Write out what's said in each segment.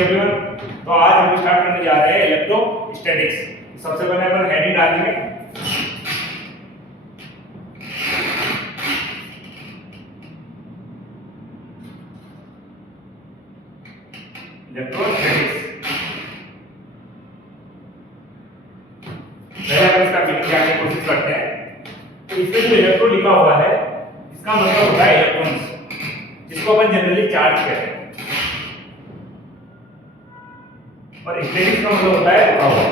Everyone. तो आज हम स्टार्ट करने जा रहे हैं इलेक्ट्रोस्टैटिक्स। सबसे पहले अपन हेडिंग डालेंगे इलेक्ट्रोस्टैटिक्स। पहले अपन इसका मीनिंग जानने की कोशिश करते हैं। तो इसमें जो इलेक्ट्रो लिखा हुआ है इसका मतलब होता है इलेक्ट्रॉन्स, जिसको अपन जनरली चार्ज कहते हैं। और स्टैटिक का मतलब होता है रुका हुआ,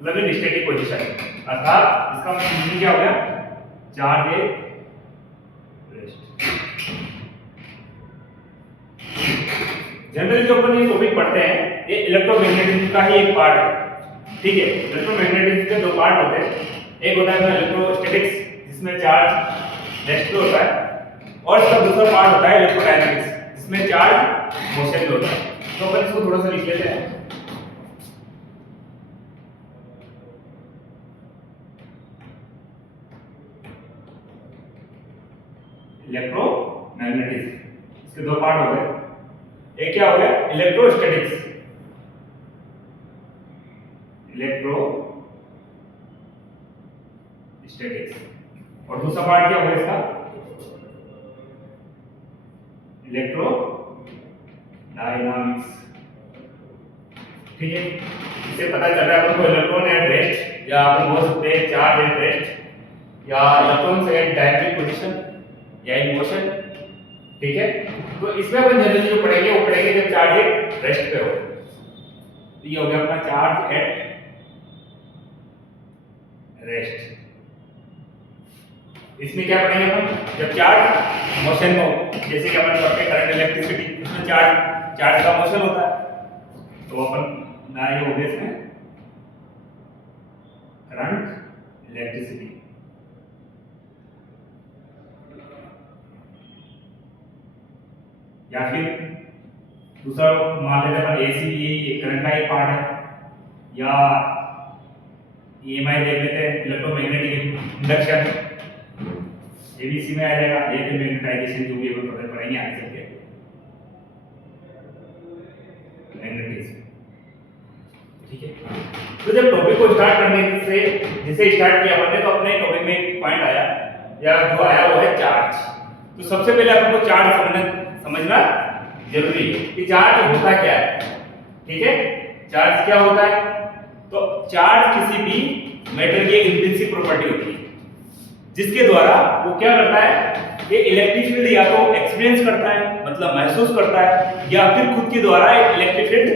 मतलब इन स्टैटिक पोजीशन, अर्थात इसका मीनिंग क्या हो गया, चार्ज एट रेस्ट। जनरली जो अपन ये टॉपिक पढ़ते हैं ये इलेक्ट्रोमैग्नेटिज्म का ही एक पार्ट है, ठीक है। इलेक्ट्रोमैग्नेटिज्म के दो पार्ट होते हैं, एक होता है इलेक्ट्रोस्टैटिक्स जिसमें चार्ज रेस्ट होता है, और इसका दूसरा पार्ट होता है इलेक्ट्रोडायनामिक्स जिसमें चार्ज मोशन में होता है। तो अपन इसको थोड़ा सा लिख लेते हैं। इलेक्ट्रोमैग्नेटिज्म इसके दो पार्ट हो गए, एक क्या हो गया इलेक्ट्रोस्टैटिक्स, और दूसरा पार्ट क्या हो गया इसका इलेक्ट्रोडायनामिक्स, ठीक है। इससे पता चल रहा है अपन को इलेक्ट्रॉन एट रेस्ट, या अपन बोल सकते हैं चार्ज एट रेस्ट, या इलेक्ट्रॉन्स एट डायनेमिक पोजीशन या इन मोशन, ठीक है। तो इसमें अपन जनरली जो पढ़ेंगे वो पढ़ेंगे जब चार्ज एट रेस्ट पे हो। तो ये हो गया अपना चार्ज एट रेस्ट। इसमें क्या पढ़ेंगे अपन, जब चार्ज मोशन में हो, जैसे कि अपन पढ़ते हैं करंट इलेक्ट्रिसिटी, उसमें चार्ज का मोशन होता है। तो अपन ना ये हो गया इसमें करंट इलेक्ट्रिसिटी, या फिर दूसरा मान लेते हैं एसी, ये करंट का ही पार्ट है, या EMI देख लेते हैं इलेक्ट्रोमैग्नेटिक इंडक्शन, ये भी इसी में आ जाएगा, इलेक्ट्रोमैग्नेटाइजेशन जो भी अपन पढ़ेंगे आगे चल के मैग्नेटिज्म, ठीक है। तो जब टॉपिक को स्टार्ट करने से जैसे स्टार्ट किया हमने, तो अपने टॉपिक में एक पॉइंट आया, या जो आया वो है चार्ज। तो सबसे पहले अपन को चार्ज समझना जरूरी है कि चार्ज होता क्या है, ठीक है। चार्ज क्या होता है, तो चार्ज किसी भी मैटर की इंट्रिंसिक प्रॉपर्टी होती है जिसके द्वारा वो क्या करता है, ये इलेक्ट्रिक फील्ड या तो एक्सपीरियंस करता है, मतलब महसूस करता है, या फिर खुद के द्वारा एक इलेक्ट्रिक फील्ड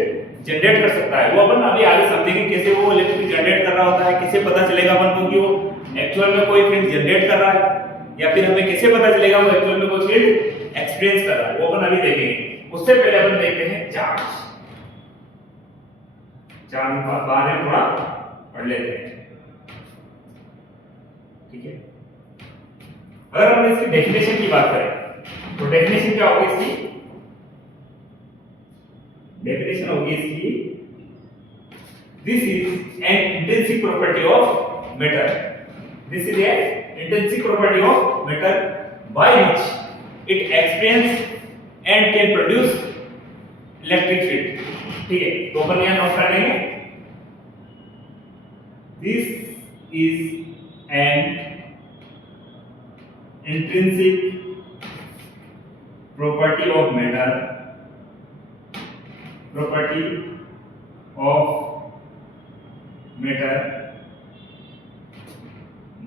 जनरेट कर सकता है। वो अपन अभी आगे समझेंगे कैसे वो इलेक्ट्रिक जनरेट कर रहा होता है, कैसे पता चलेगा अपन को कि वो एक्चुअल में कोई फील्ड जनरेट कर रहा है, या फिर हमें कैसे पता चलेगा वो एक्चुअल में कोई फील्ड एक्सपीरियंस कर रहा है, वो अपन अभी देखेंगे। उससे पहले अपन देखते हैं चार्ज के बारे में थोड़ा पढ़ लेते हैं, ठीक है। अगर हम इसकी डेफिनेशन की बात करें तो डेफिनेशन क्या होगी इसकी, डेफिनेशन होगी इसकी, this is an intrinsic property of matter, this is an intrinsic property of matter by which it experience and can produce electric field, ठीक है। तो अपन यहां नोट कर लेंगे, this is an intrinsic property of matter,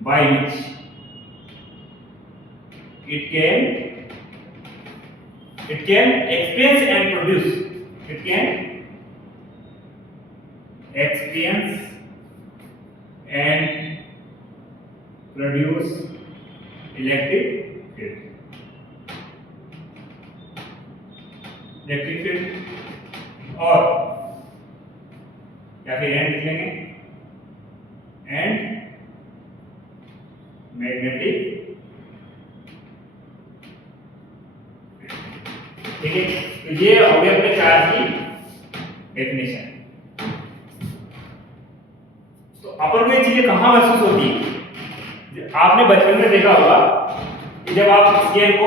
by which it can experience and produce, it can experience and produce electric field, और या फिर and लिख लेंगे, एंड मैग्नेटिक, ठीक है। तो ये हो गया अपने चार्ज की डेफिनेशन। तो अपन को ये चीजें कहां महसूस होती है, आपने बचपन में देखा होगा कि जब आप स्केल को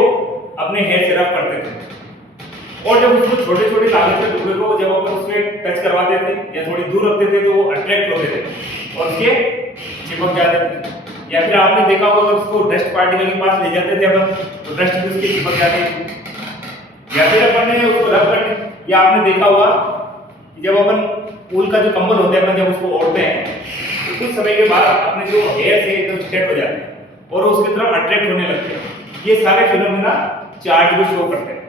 अपने हेड से रब करते थे और जब उसको छोटे छोटे कागज के टुकड़े को जब अपन उससे टच करवाते थे या थोड़ी दूर रखते थे तो वो अट्रैक्ट होते थे और उसके चिपक जाते थे। या फिर आपने देखा होगा अगर उसको डस्ट पार्टिकल के पास ले जाते थे अपन तो डस्ट भी उसके चिपक जाती थी। या फिर अपन ने उसको रब करने, या आपने देखा होगा कि जब अपन ऊल का जो कंबल होता है अपन जब उसको ओढ़ते हैं तो कुछ समय के बाद अपने जो हेयर से एकदम स्ट्रेट हो जाते हैं और उसकी तरफ अट्रैक्ट होने लगते हैं। ये सारे फिनोमेना चार्ज को शो करते हैं।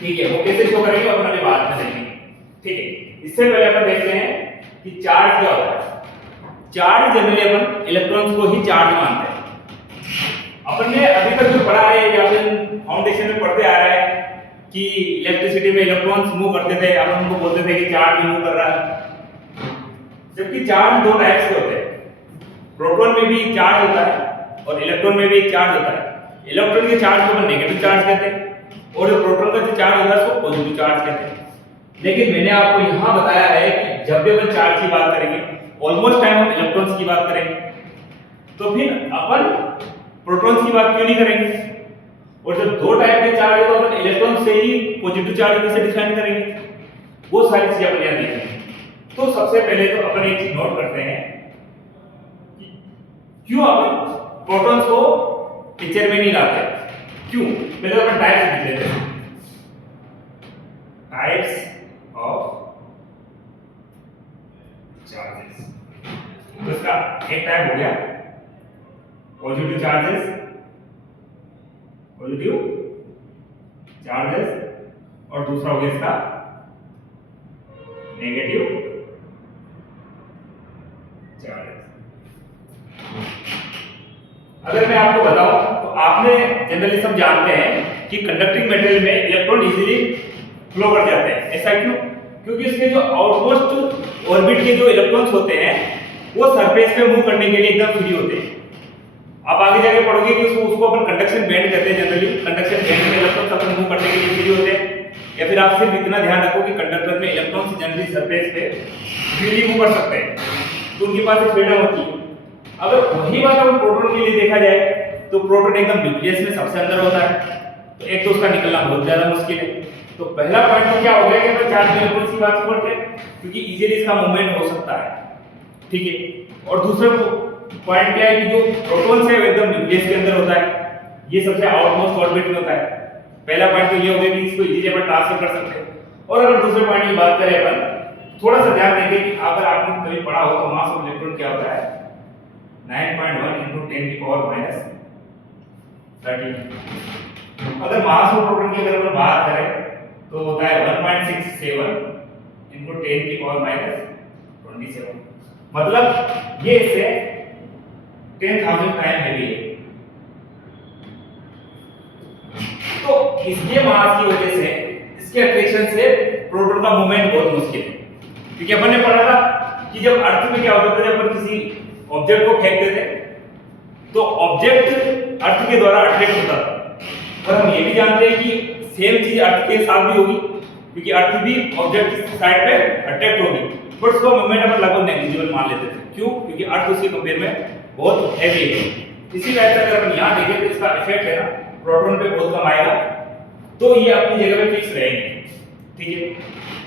ठीक है, वो कैसे शो करेंगे अपन अभी बाद में देखेंगे। ठीक है, इससे पहले अपन देखते हैं कि चार्ज क्या होता है। चार्ज जनरली अपन इलेक्ट्रॉन्स को ही चार्ज मानते हैं। अपन ने अभी तक जो पढ़ा है या फिर फाउंडेशन में पढ़ते आ रहा है कि इलेक्ट्रिसिटी में इलेक्ट्रॉन्स मूव करते थे, अपन उनको बोलते थे कि चार्ज मूव कर रहा है। जबकि चार्ज दो टाइप्स के होते हैं, प्रोटॉन में भी चार्ज होता है और इलेक्ट्रॉन में भी एक चार्ज होता है। इलेक्ट्रॉन के चार्ज को अपन नेगेटिव चार्ज कहते हैं और जो प्रोटॉन का जो चार्ज होता है उसको पॉजिटिव चार्ज कहते हैं। लेकिन मैंने आपको यहाँ बताया है कि जब भी अपन चार्ज की बात करेंगे ऑलमोस्ट टाइम हम इलेक्ट्रॉन्स की बात करेंगे, तो फिर अपन प्रोटॉन्स की बात क्यों नहीं करेंगे? और जब दो टाइप के चार्ज है तो अपन इलेक्ट्रॉन से ही पॉजिटिव चार्ज कैसे डिफाइन करेंगे, वो सारी चीजें अपन यहाँ देखेंगे। तो सबसे पहले तो अपन एक चीज नोट करते हैं कि क्यों अपन प्रोटॉन्स को पिक्चर में नहीं लाते, क्यों? पहले तो अपन टाइप्स लिख लेते हैं, टाइप्स ऑफ चार्जेस। तो इसका एक टाइप हो गया पॉजिटिव चार्जेस, पॉजिटिव चार्जेस, और दूसरा हो गया इसका नेगेटिव चार्जेस। अगर मैं आपको बताऊं तो आपने जनरली सब जानते हैं कि कंडक्टिंग मटेरियल में इलेक्ट्रॉन इजीली फ्लो कर जाते हैं। ऐसा क्यों? क्योंकि इसके जो आउटमोस्ट ऑर्बिट के जो इलेक्ट्रॉन्स होते हैं वो सरफेस पे मूव करने के लिए एकदम फ्री होते हैं। आप आगे जाके पढ़ोगे कि उसको अपन कंडक्शन बैंड कहते हैं। जनरली कंडक्शन बैंड में इलेक्ट्रॉन्स अपन मूव करने के लिए फ्री होते हैं। या फिर आप सिर्फ इतना ध्यान रखो कि कंडक्टर में इलेक्ट्रॉन्स जनरली सरफेस पे फ्रीली मूव कर सकते हैं, तो उनके पास एक फ्रीडम होती है। अगर वही बात अगर प्रोटॉन के लिए देखा जाए तो प्रोटॉन एकदम न्यूक्लियस में सबसे अंदर होता है, तो एक तो उसका निकलना बहुत ज्यादा मुश्किल है। तो पहला पॉइंट तो क्या हो गया कि अपन चार्ज इलेक्ट्रॉन्स की बात करते हैं क्योंकि इजीली इसका मूवमेंट हो सकता है। ठीक है, और दूसरा पॉइंट क्या है कि जो प्रोटॉन्स है वो एकदम न्यूक्लियस के अंदर होता है, ये सबसे आउटमोस्ट ऑर्बिट में होता है। पहला पॉइंट तो ये हो गया कि इसको इजीली अपन ट्रांसफर कर सकते हैं। और अगर दूसरे पॉइंट की बात करें अपन थोड़ा सा ध्यान देंगे कि अगर आपने कभी पढ़ा हो तो मास ऑफ इलेक्ट्रॉन क्या होता है 9.1 × 10⁻³ अगर मास ऑफ प्रोटॉन की अगर अपन बात करें तो होता है 1.67 × 10⁻27। मतलब ये इससे 10,000 टाइम हैवी है। तो इसके मास की वजह से इसके अट्रैक्शन से प्रोटॉन का मूवमेंट बहुत मुश्किल है। क्योंकि अपन ने पढ़ा था कि जब अर्थ में क्या होता था, जब अपन किसी ऑब्जेक्ट को फेंकते थे तो ऑब्जेक्ट अर्थ के द्वारा अट्रैक्ट होता था। और हम ये भी जानते हैं कि सेम चीज अर्थ के साथ भी होगी क्योंकि अर्थ भी ऑब्जेक्ट की साइड पे अट्रैक्ट होगी, बट उसका मूवमेंट अपन लगभग नेग्लिजिबल मान लेते थे। क्यों? क्योंकि अर्थ उसके कंपेयर में बहुत हैवी है। इसी टाइप से अगर अपन यहाँ देखें तो इसका इफेक्ट है ना प्रोटॉन पे बहुत कम आएगा, तो ये अपनी जगह पे फिक्स रहेंगे। ठीक है,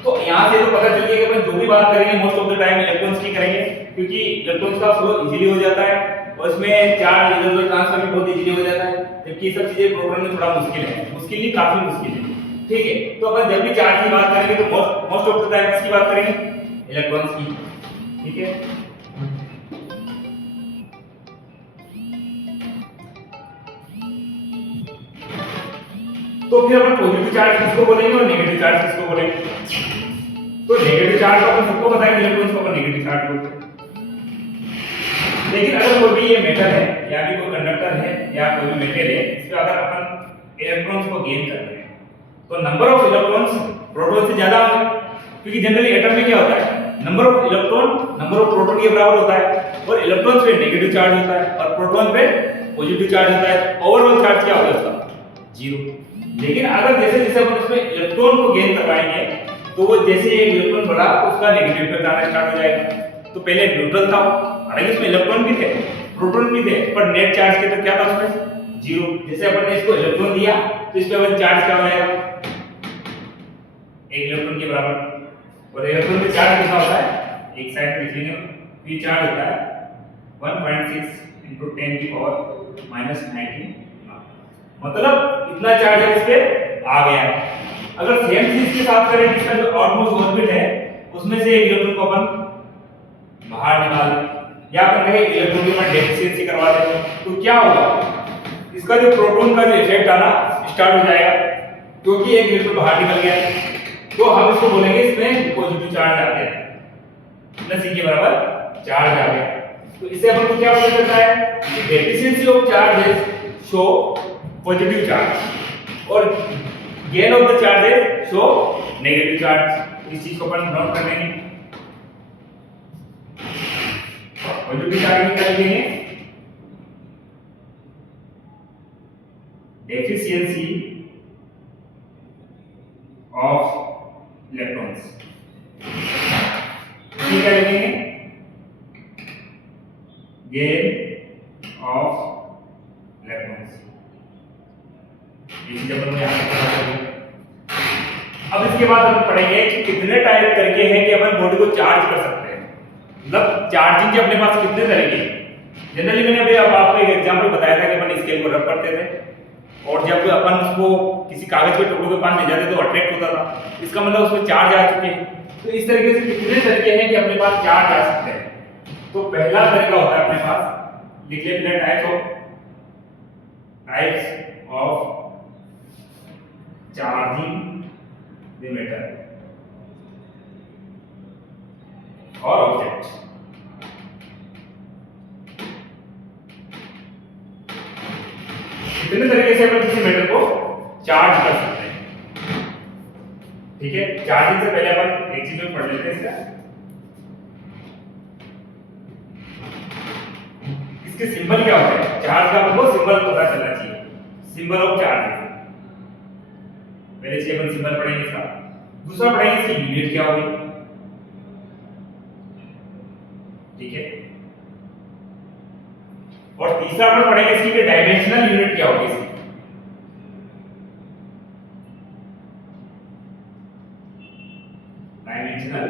तो यहाँ से तो पता चल गया कि अपन जो भी बात करेंगे most of the time electrons की करेंगे क्योंकि इलेक्ट्रॉन्स का फ्लो इजीली हो जाता है और इसमें चार्ज इधर उधर ट्रांसफर भी बहुत इजीली हो जाता है, जबकि सब चीजें प्रोटॉन में थोड़ा मुश्किल है, मुश्किल ही काफी मुश्किल है। ठीक है, तो अपन जब भी चार्ज की बात करेंगे तो मोस्ट ऑफ द टाइम किसकी बात करेंगे? इलेक्ट्रॉन्स की। ठीक है, तो फिर अपन पॉजिटिव चार्ज किसको बोलेंगे और नेगेटिव चार्ज किसको बोलेंगे? तो नेगेटिव चार्ज को अपन सबको पता है कि इलेक्ट्रॉन्स को अपन नेगेटिव चार्ज बोलते हैं। लेकिन अगर कोई भी ये मेटल है या भी कोई कंडक्टर है या कोई भी मेटल है इसमें अगर अपन इलेक्ट्रॉन्स को गेन करते हैं तो नंबर ऑफ इलेक्ट्रॉन्स प्रोटॉन से ज्यादा होंगे, क्योंकि जनरली एटम में क्या होता है number of electron number of proton के बराबर होता है और इलेक्ट्रॉन्स पे नेगेटिव चार्ज होता है और प्रोटॉन पे पॉजिटिव चार्ज होता है। ओवरऑल चार्ज क्या होगा उसका? 0। लेकिन अगर जैसे जैसे अपन उसमें इलेक्ट्रॉन को गेन करवाएंगे तो वो जैसे एक इलेक्ट्रॉन बढ़ा उसका नेगेटिव पे जाना स्टार्ट हो जाएगा। तो पहले न्यूट्रल था, हालांकि इसमें इलेक्ट्रॉन भी थे प्रोटॉन भी थे, पर नेट चार्ज के तो क्या था उसमें 0। जैसे अपन ने इसको इलेक्ट्रॉन दिया तो इस पे अपन चार्ज क्या हो जाएगा एक इलेक्ट्रॉन के बराबर। और इलेक्ट्रॉन का चार्ज कितना होता है, एक साइड लिख लेंगे, ये चार्ज होता है 1.6 × 10⁻⁻19। मतलब इतना चार्ज इस पे आ गया। अगर सेम चीज के साथ करें, इसका जो आउटमोस्ट ऑर्बिट है उसमें से एक इलेक्ट्रॉन को अपन बाहर निकाल दें, या अपन कहें इलेक्ट्रॉन की अपन डेफिशिएंसी करवा दें, तो क्या होगा, इसका जो प्रोटॉन का जो इफेक्ट आना स्टार्ट हो जाएगा, क्योंकि एक इलेक्ट्रॉन बाहर निकल गया। तो हम इसको बोलेंगे इसमें पॉजिटिव चार्ज आ गया, प्लस e के बराबर चार्ज आ गया। तो इससे अपन को क्या पता चलता है, deficiency of charges show positive charge और gain of the charges show negative charge. इस चीज को अपन नोट कर लेंगे। पॉजिटिव चार्ज निकाल लेंगे, डेफिशिएंसी ऑफ इलेक्ट्रॉन्स, ठीक है, लिखेंगे गेन ऑफ इलेक्ट्रॉन्स। ये चीज अपन यहां पर पता करेंगे। अब इसके बाद हम पढ़ेंगे कि कितने टाइप तरीके हैं कि अपन बॉडी को चार्ज कर सकते हैं, मतलब चार्जिंग के अपने पास कितने तरीके हैं। जनरली मैंने अभी अब आपको एक एग्जांपल बताया था कि अपन स्केल को रब करते थे और जब अपन उसको किसी कागज के टुकड़े के पास ले जाते तो अट्रैक्ट होता था, इसका मतलब उसमें चार्ज आ चुके हैं। तो इस तरीके से कितने तरीके हैं कि अपने पास चार्ज आ सकते हैं। तो पहला तरीका होता है अपने पास, लिख ले पहले types of charging the matter और ऑब्जेक्ट। कितने तरीके से अपन किसी मैटर को चार्ज कर सकते हैं, ठीक है। चार्जिंग से पहले अपन एक चीज में पढ़ लेते हैं इसका, इसके सिंबल क्या होते हैं। चार्ज का हमको सिंबल पता चलना चाहिए, सिंबल ऑफ चार्ज। पहले से अपन सिंबल पढ़ेंगे इसका, दूसरा पढ़ेंगे इसकी यूनिट क्या होगी, ठीक है, और तीसरा अपन पढ़ेंगे इसकी डायमेंशनल यूनिट क्या होगी इसकी। डायमेंशनल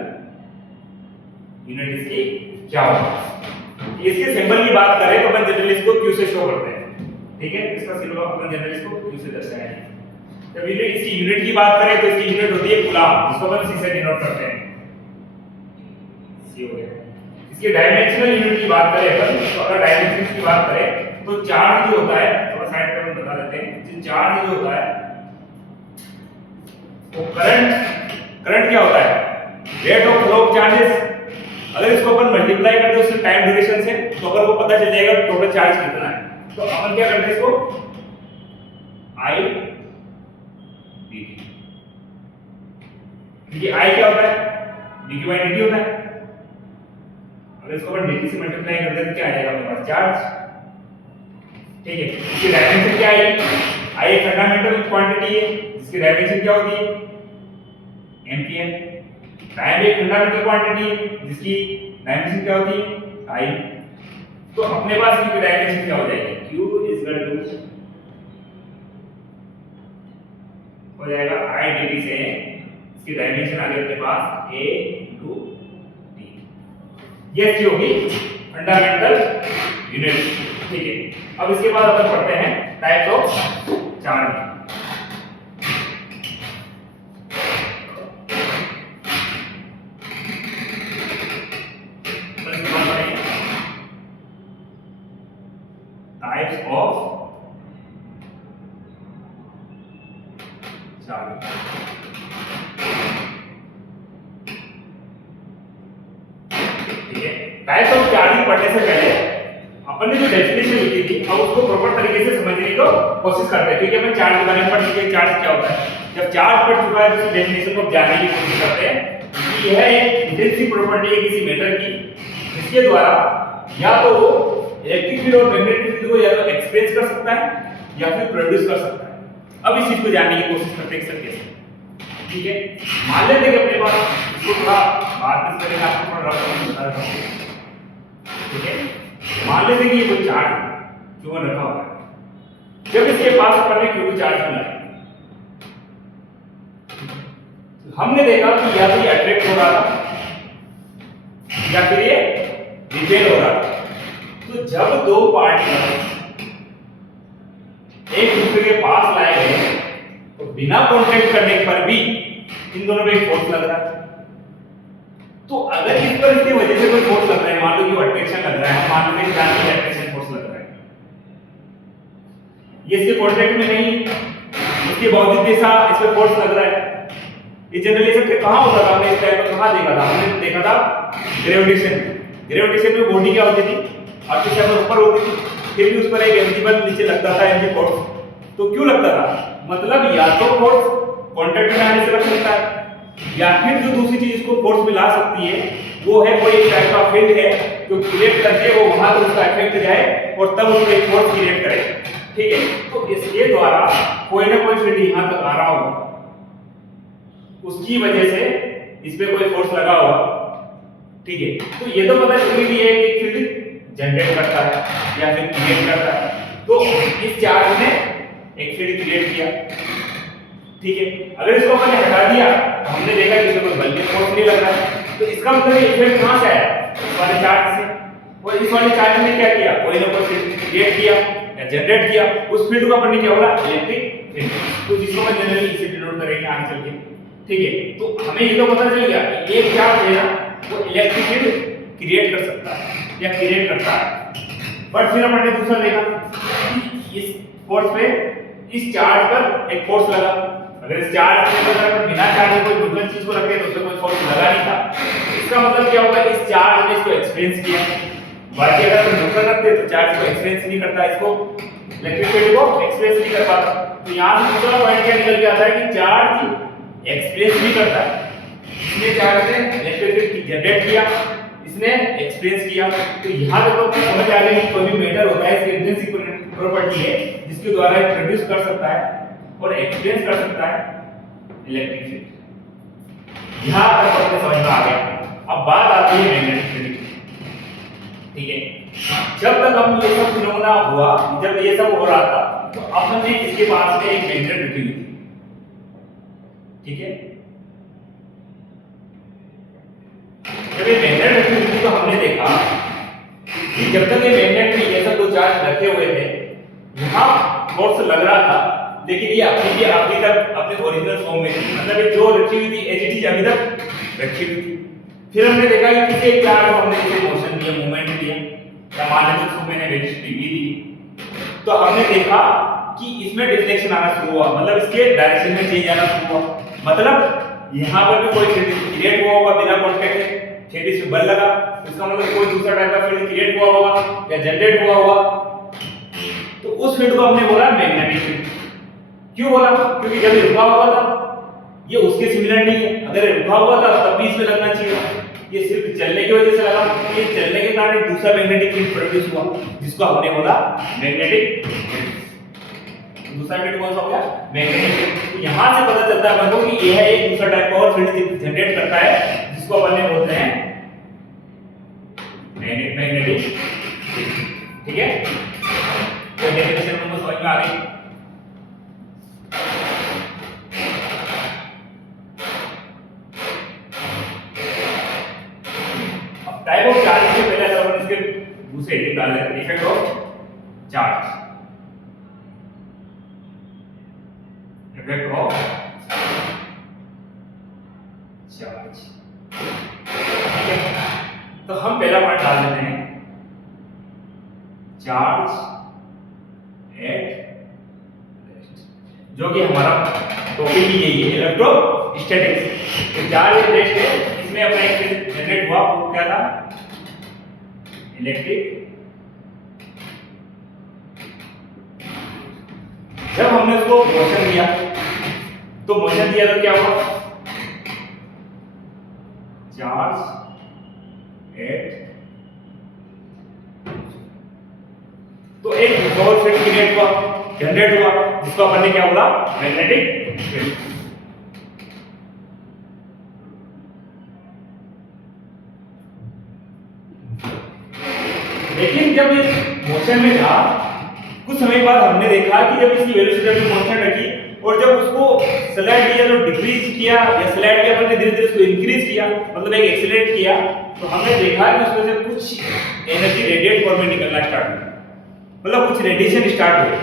यूनिट इसकी क्या होगी। इसके सिंबल की बात करें तो अपन जनरली इसको Q से शो करते हैं, ठीक है, इसका सिंबल अपन जनरली इसको Q से दर्शाएंगे। जब इसकी यूनिट की बात करें तो इसकी यूनिट होती है कूलम, जिसको अपन C से डिनोट करते हैं, C हो गया। इसके डायमेंशनल यूनिट की बात करें अपन, तो अगर डायमेंशंस की बात करें तो चार्ज जो होता है, थोड़ा साइड पे हम बता देते हैं, जो चार्ज जो होता है वो करंट क्या होता है, rate of flow of charges. अगर इसको अपन मल्टीप्लाई करते हैं उससे टाइम ड्यूरेशन से, तो अगर वो पता चल जाएगा टोटल चार्ज कितना है। तो अपन क्या करते हैं इसको I dt, देखिए I क्या होता है, dq/dt होता है। अगर इसको अपन dt से मल्टीप्लाई करते हैं तो क्या आ जाएगा हमारे पास, चार्ज, ठीक है। इसकी डायमेंशन क्या है, I एक फंडामेंटल क्वांटिटी है जिसकी डायमेंशन क्या होती है, एम्पियर। टाइम एक फंडामेंटल क्वांटिटी है जिसकी डायमेंशन क्या होती है, टाइम। तो अपने पास इसकी डायमेंशन क्या हो जाएगी, q हो जाएगा I dt से इसकी डायमेंशन आ गई अपने पास a × t। ये इसकी होगी फंडामेंटल यूनिट, ठीक है। अब इसके बाद अपन पढ़ते हैं types of charge. Types of charge, ठीक है। टाइप्स ऑफ चार्जिंग पढ़ने से पहले अपन ने जो डेफिनेशन लिखी थी, अब उसको प्रॉपर तरीके से समझने की कोशिश करते हैं, क्योंकि अपन चार्ज के बारे में पढ़ चुके हैं, चार्ज क्या होता है। जब चार्ज पढ़ चुका है तो उस डेफिनेशन को जानने की कोशिश करते हैं कि यह एक इंटेंसिव प्रॉपर्टी है किसी मैटर की, जिसके द्वारा या तो वो इलेक्ट्रिक फील्ड और मैग्नेटिक फील्ड को या तो एक्सप्रेस कर सकता है या फिर प्रोड्यूस कर सकता है। अब इस चीज को जानने की कोशिश करते हैं सर कैसे, ठीक है। मान लेते हैं कि अपने पास इसको थोड़ा बाद में करेंगे, आपको थोड़ा रफ बता देता हूं, ठीक है। मान लेते हैं कि ये कोई चार्ज Q1 रखा हुआ है, जब इसके पास अपन ने Q2 चार्ज मिला है, हमने देखा कि या तो ये अट्रैक्ट हो रहा था या फिर ये रिपेल हो रहा था। तो जब दो पार्टिकल्स एक दूसरे के पास लाए गए तो बिना कांटेक्ट करने पर भी इन दोनों पे एक फोर्स लग रहा है। तो अगर इस पर इसकी वजह से कोई फोर्स लग रहा है, मान लो कि वो अट्रैक्शन लग रहा है, मान लो कि अट्रैक्शन फोर्स लग रहा है, ये इसके कांटेक्ट में नहीं, इसके बावजूद भी इस पे फोर्स लग रहा है। ये जनरली सबसे कहां होता था, हमने इस टाइप का कहां देखा था, हमने देखा था ग्रेविटेशन में बॉडी क्या होती थी, आपकी शक्ल ऊपर होती थी, फिर भी उस पर एक एनर्जी बल नीचे लगता था, एनर्जी फोर्स। तो क्यों लगता था, मतलब या तो फोर्स कांटेक्ट में आने से लग सकता है, या फिर जो दूसरी चीज इसको फोर्स में ला सकती है वो है कोई एक टाइप का फील्ड है जो क्रिएट करके वो वहां तक उसका इफेक्ट जाए और तब उसको एक फोर्स क्रिएट करे। ठीक है, तो इसके द्वारा कोई ना कोई फील्ड यहां तक आ रहा होगा, उसकी वजह से इस पे कोई फोर्स लगा होगा। ठीक है, तो ये तो पता चल गई है कि फील्ड जनरेट करता है या फिर क्रिएट करता है। तो इस चार्ज ने एक फील्ड क्रिएट किया। ठीक है, अगर इसको हमने हटा दिया तो हमने देखा कि इसमें कोई बल की फोर्स नहीं लग रहा है। तो इसका मतलब ये इफेक्ट कहां से आया, इस वाले चार्ज से। और इस वाले चार्ज ने क्या किया, कोई ना कोई फील्ड क्रिएट किया या जनरेट किया, उस फील्ड को अपन ने क्या बोला, इलेक्ट्रिक फील्ड। तो जिसको मैं जनरली इसे डिनोट करेंगे आगे चल के। ठीक है, तो हमें ये तो पता चल गया कि एक चार्ज है ना वो इलेक्ट्रिक फील्ड क्रिएट कर सकता है या क्रिएट करता है। बट फिर अपन ने दूसरा देखा इस फोर्स पे, इस चार्ज पर एक फोर्स लगा। अगर इस चार्ज के अंदर बिना चार्ज कोई न्यूट्रल चीज को रखे तो उसमें कोई फोर्स लगा नहीं था। इसका मतलब क्या होगा, इस चार्ज ने इसको एक्सपीरियंस किया। बाकी अगर हम न्यूट्रल रखते तो चार्ज को एक्सपीरियंस नहीं करता, इसको इलेक्ट्रिक फील्ड को एक्सपीरियंस नहीं कर पाता। तो यहां से दूसरा पॉइंट क्या निकल के आता है कि चार्ज एक्सपीरियंस नहीं करता है। इसने चार्ज ने इलेक्ट्रिक फील्ड जनरेट किया, इसने एक्सपीरियंस किया। तो यहां तक तो समझ आ गया कि कोई भी मैटर होता है इसकी इंट्रिंसिक प्रॉपर्टी है जिसके द्वारा ये प्रोड्यूस कर सकता है और एक्सपीरियंस कर सकता है इलेक्ट्रिक फील्ड। यहां तक आपको समझ में आ गया। अब बात आती है मैग्नेटिक फील्ड की। ठीक है, जब तक हम ये सब फिनोमेना हुआ, जब ये सब हो रहा था तो अब हमने इसके पास में एक मैग्नेट रखी हुई थी। ठीक है, जब ये मैग्नेट रखी हुई थी तो हमने देखा कि जब तक ये मैग्नेट में ये सब दो चार्ज रखे हुए थे यहां फोर्स लग रहा था, लेकिन ये अभी तक अपने ओरिजिनल फॉर्म में थी, मतलब ये जो रखी हुई थी एज इट इज अभी तक रखी हुई थी। फिर हमने देखा कि किसी एक चार्ज को हमने इसे मोशन दिया, मूवमेंट दिया, या मान लो उसको मैंने वेलोसिटी v दी, तो हमने देखा कि इसमें डिफ्लेक्शन आना शुरू हुआ, मतलब इसके डायरेक्शन में चेंज आना शुरू हुआ। मतलब यहां पर भी कोई फील्ड क्रिएट हुआ होगा बिना कांटेक्ट के, फिर इसमें बल लगा, इसका मतलब कोई दूसरा टाइप का फील्ड क्रिएट हुआ होगा या जनरेट हुआ होगा। तो उस फील्ड को हमने बोला मैग्नेटिक फील्ड। क्यों बोला, क्योंकि जब रुका हुआ था ये उसके सिमिलर नहीं है। अगर रुका हुआ था तब भी इसमें लगना चाहिए, ये सिर्फ चलने की वजह से लगा। ये चलने के कारण एक दूसरा मैग्नेटिक फील्ड प्रोड्यूस हुआ जिसको हमने बोला मैग्नेटिक फील्ड। दूसरा फील्ड कौन सा हो गया, मैग्नेटिक फील्ड। तो यहां से पता चलता है हमको कि यह एक दूसरा टाइप का और फील्ड जनरेट करता है जिसको अपन ने बोलते हैं मैग्नेटिक फील्ड। ठीक है, तो डेफिनेशन हमको समझ में आ गई। टाइप ऑफ चार्ज से पहले अगर हम इसके दूसरे हेडिंग डाल लेते हैं, effect of charge. Effect of charge. तो हम पहला पॉइंट डाल देते हैं, चार्ज एट रेस्ट, जो कि हमारा टॉपिक ही यही है, इलेक्ट्रोस्टैटिक्स। तो चार्ज एट रेस्ट है, इसमें अपना एक फील्ड जनरेट हुआ, वो क्या था, इलेक्ट्रिक। जब हमने उसको मोशन दिया तो मोशन दिया तो क्या हुआ, चार्ज एट, तो एक और फील्ड क्रिएट हुआ, जनरेट हुआ, जिसको अपन ने क्या बोला, मैग्नेटिक फील्ड। लेकिन जब ये मोशन में था कुछ समय बाद हमने देखा कि जब इसकी वेलोसिटी अपनी कांस्टेंट रखी और जब उसको स्लाइड दिया पोटेंशियल जो डिक्रीज किया या स्लाइड किया, अपन ने धीरे धीरे उसको इंक्रीज किया, मतलब एक एक्सीलरेट किया, तो हमने देखा कि उसमें से कुछ एनर्जी रेडिएट फॉर्म में निकलना स्टार्ट हुआ, मतलब कुछ रेडिएशन स्टार्ट हुए,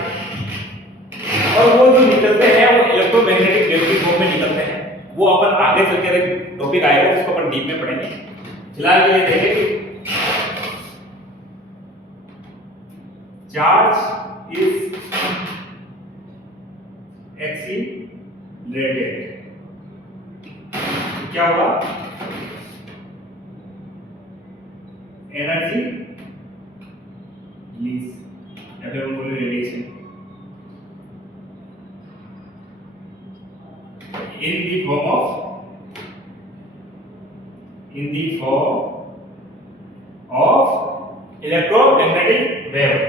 और वो जो निकलते हैं वो इलेक्ट्रोमैग्नेटिक वेव की फॉर्म में निकलते हैं। वो अपन आगे चलकर एक टॉपिक आएगा उसको अपन डीप में पढ़ेंगे। फिलहाल के लिए देखें कि चार्ज इज एक्सीलरेटेड, क्या होगा, एनर्जी रिलीज या फिर हम बोले radiation in the form of electromagnetic wave,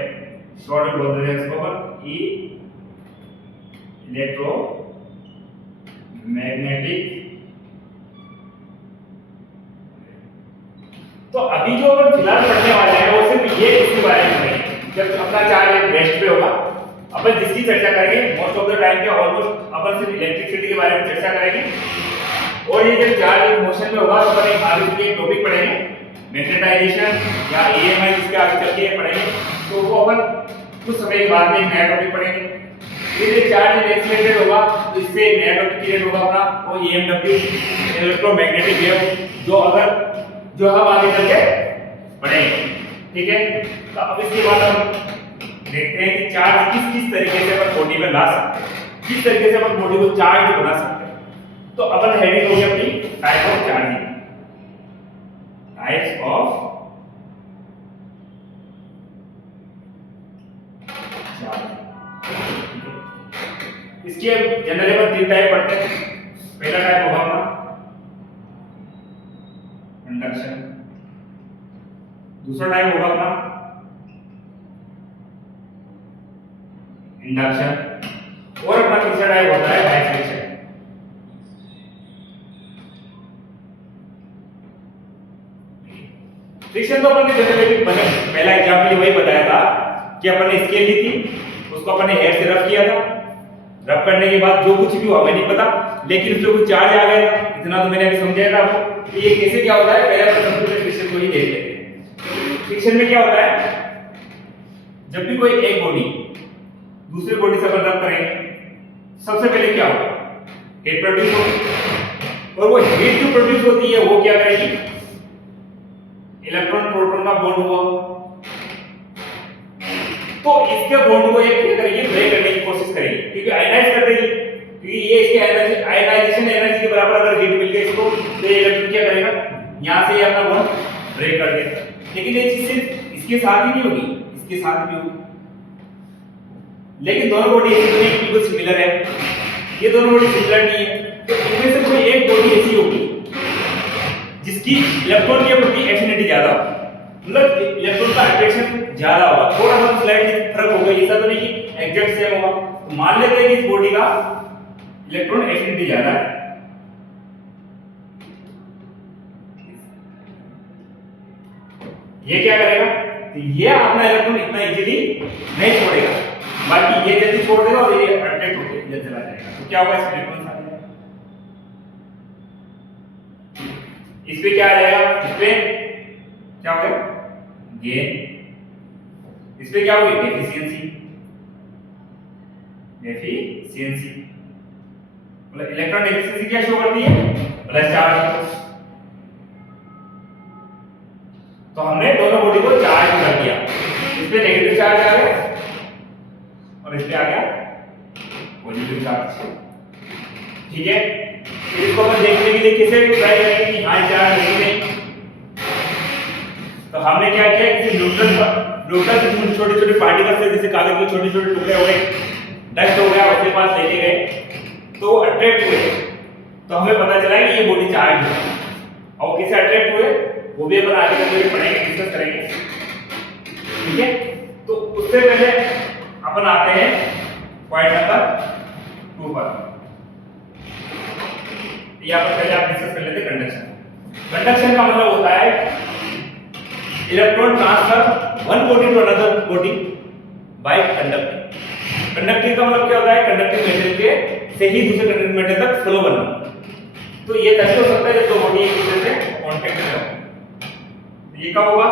short में बोलते हैं इसको अपन E electromagnetic। तो अभी जो अपन फिलहाल पढ़ने वाले हैं वो सिर्फ ये इसके बारे में पढ़ेंगे। जब अपना चार्ज रेस्ट पे होगा अपन जिसकी चर्चा करेंगे मोस्ट ऑफ द टाइम पे ऑलमोस्ट अपन सिर्फ इलेक्ट्रिसिटी के बारे में चर्चा करेंगे, और ये जब चार्ज मोशन में होगा तो अपन एक आगे के टॉपिक पढ़ेंगे मैग्नेटाइजेशन या ईएमआई, जिसके आगे चल के पढ़ेंगे, तो वो अपन कुछ समय के बाद में एक नया टॉपिक पढ़ेंगे। ये चार्ज एक्सीलरेटेड होगा तो इससे नया टॉपिक क्रिएट होगा अपना वो ईएमडब्ल्यू, इलेक्ट्रोमैग्नेटिक वेव, जो हम आगे चल के पढ़ेंगे, ठीक है। तो अब इसके बाद हम देखते हैं कि चार्ज किस तरीके से अपन बॉडी में ला सकते हैं, किस तरीके से अपन बॉडी को चार्ज बना सकते हैं। तो अपन हेडिंग होगी अपनी type of charging, types of charging. इसके जनरली अपन 3 टाइप पढ़ते हैं। पहला टाइप होगा अपना इंडक्शन, दूसरा टाइप होगा अपना इंडक्शन, और अपना तीसरा टाइप होता है बाइसेक्शन। फ्रिक्शन तो अपन ने जनरली पहला एग्जांपल वही बताया था कि अपन ने स्केल ली थी, उसको अपन ने हेयर से रब किया था, रब करने के बाद जो कुछ भी हुआ हमें नहीं पता, लेकिन उसमें कुछ चार्ज आ गया था, इतना तो मैंने अभी समझाया था आपको कि ये कैसे क्या होता है। पहले अपन कंप्यूटर फ्रिक्शन को ही देख लेते हैं। फ्रिक्शन में क्या होता है, जब भी कोई एक बॉडी दूसरी बॉडी से अपन रब करेंगे, सबसे पहले क्या होगा, हीट प्रोड्यूस होगी, और वो हीट जो प्रोड्यूस होती है वो क्या करेगी, इलेक्ट्रॉन प्रोटॉन का बॉन्ड हुआ, तो इसके बॉन्ड को ये क्या करेगी, ब्रेक करने की कोशिश करेगी, क्योंकि आयनाइज कर देगी, क्योंकि ये इसके एनर्जी आयनाइजेशन एनर्जी के बराबर अगर हीट मिल गई इसको, तो ये इलेक्ट्रॉन क्या करेगा, यहां से ये अपना बॉन्ड ब्रेक कर देगा। लेकिन ये चीज सिर्फ इसके साथ ही नहीं होगी, इसके साथ भी होगी, लेकिन दोनों बॉडी बिल्कुल सिमिलर है, ये दोनों बॉडी सिमिलर नहीं है, तो इनमें से कोई एक बॉडी ऐसी होगी जिसकी इलेक्ट्रॉन के प्रति एफिनिटी ज्यादा हो, मतलब इलेक्ट्रॉन का अट्रैक्शन ज्यादा होगा, थोड़ा सा स्लाइड फर्क होगा, ऐसा तो नहीं कि एग्जैक्ट सेम होगा। तो मान लेते हैं कि इस बॉडी का इलेक्ट्रॉन एफिनिटी ज्यादा है, ये क्या करेगा, तो ये अपना इलेक्ट्रॉन इतना इजीली नहीं छोड़ेगा, बाकी ये जल्दी छोड़ देगा और ये अट्रैक्ट होकर इधर चला जाएगा। तो क्या होगा, इस इलेक्ट्रॉन आ जाएगा, इस पे क्या आ जाएगा, इस पे क्या होगा, गेन, इस पे क्या होगी, एफिशिएंसी, मतलब इलेक्ट्रॉन एफिशिएंसी क्या शो करती है, प्लस चार्ज। तो हमने दोनों बॉडी को चार्ज कर दिया, इस पे नेगेटिव चार्ज आ गया और इस पे आ गया पॉजिटिव चार्ज, ठीक है। इसको अपन देखने के लिए कैसे ट्राई करेंगे कि हाँ चार्ज है नहीं। तो हमने क्या किया, किसी न्यूट्रल से छोटे छोटे पार्टिकल्स से, जैसे कागज के छोटे छोटे टुकड़े हो गए, डस्ट हो गया, उसके पास लेके गए तो अट्रैक्ट हुए, तो हमें पता चला कि ये बॉडी चार्ज है, और कैसे अट्रैक्ट हुए वो भी अपन आगे चलकर पढ़ेंगे, डिस्कस करेंगे, ठीक है। तो उससे पहले अपन आते हैं पॉइंट नंबर 2 पर। यहाँ पर पहले आप डिस्कस कर लेते हैं कंडक्शन। कंडक्शन का मतलब होता है electron transfer one body to another body by conducting. Conducting का मतलब क्या होता है, कंडक्टिंग मेटेरियल के से ही दूसरे कंडक्टिंग मेटल तक फ्लो बनना। तो ये तभी हो सकता है जब दो बॉडी एक दूसरे से कांटेक्ट में हो। ये कब होगा?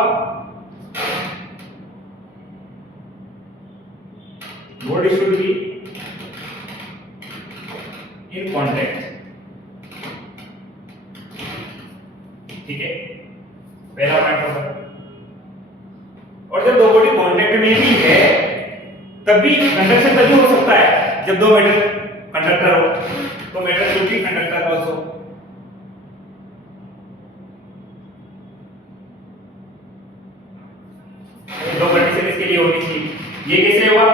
Body should be in contact. ठीक है, पहला पॉइंट होगा। और जब दो बॉडी कांटेक्ट में भी है तब भी कंडक्शन तभी हो सकता है जब दो मेटल कंडक्टर हो, तो metal should be conductor also. दो कंडीशन इसके लिए होनी चाहिए। ये कैसे हुआ?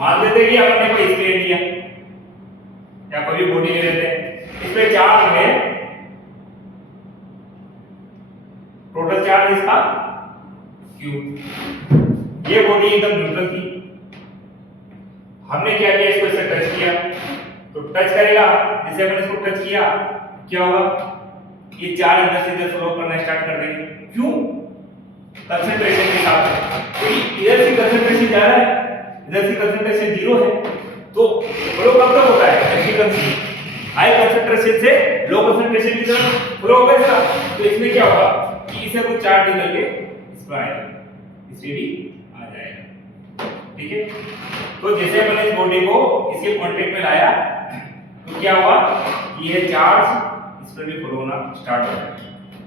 मान लेते हैं कि अपन ने कोई स्क्वेयर लिया या कोई भी बॉडी ले लेते हैं, इस पे चार्ज है, टोटल चार्ज इसका Q। ये बॉडी एकदम न्यूट्रल थी, हमने क्या किया, इसको इसे टच किया, तो टच करेगा, जैसे अपन इसको टच किया क्या होगा? ये चार्ज अंदर से इधर फ्लो करना स्टार्ट कर देंगे। क्यों? कंसंट्रेशन के साथ। तो इधर से कंसंट्रेशन जा रहा है, इधर से कंसंट्रेशन जीरो है, तो फ्लो कब तक होता है? जबकि हाई कंसंट्रेशन से लो कंसंट्रेशन की तरफ फ्लो होगा इसका। तो इसमें क्या होगा कि इसे कुछ चार्ज निकल के इस पर आएगा, इसमें भी आ जाएगा। ठीक है, तो जैसे मैंने इस बॉडी को इसके कांटेक्ट में लाया तो क्या हुआ कि ये चार्ज इस पर भी फ्लो होना स्टार्ट हो गया।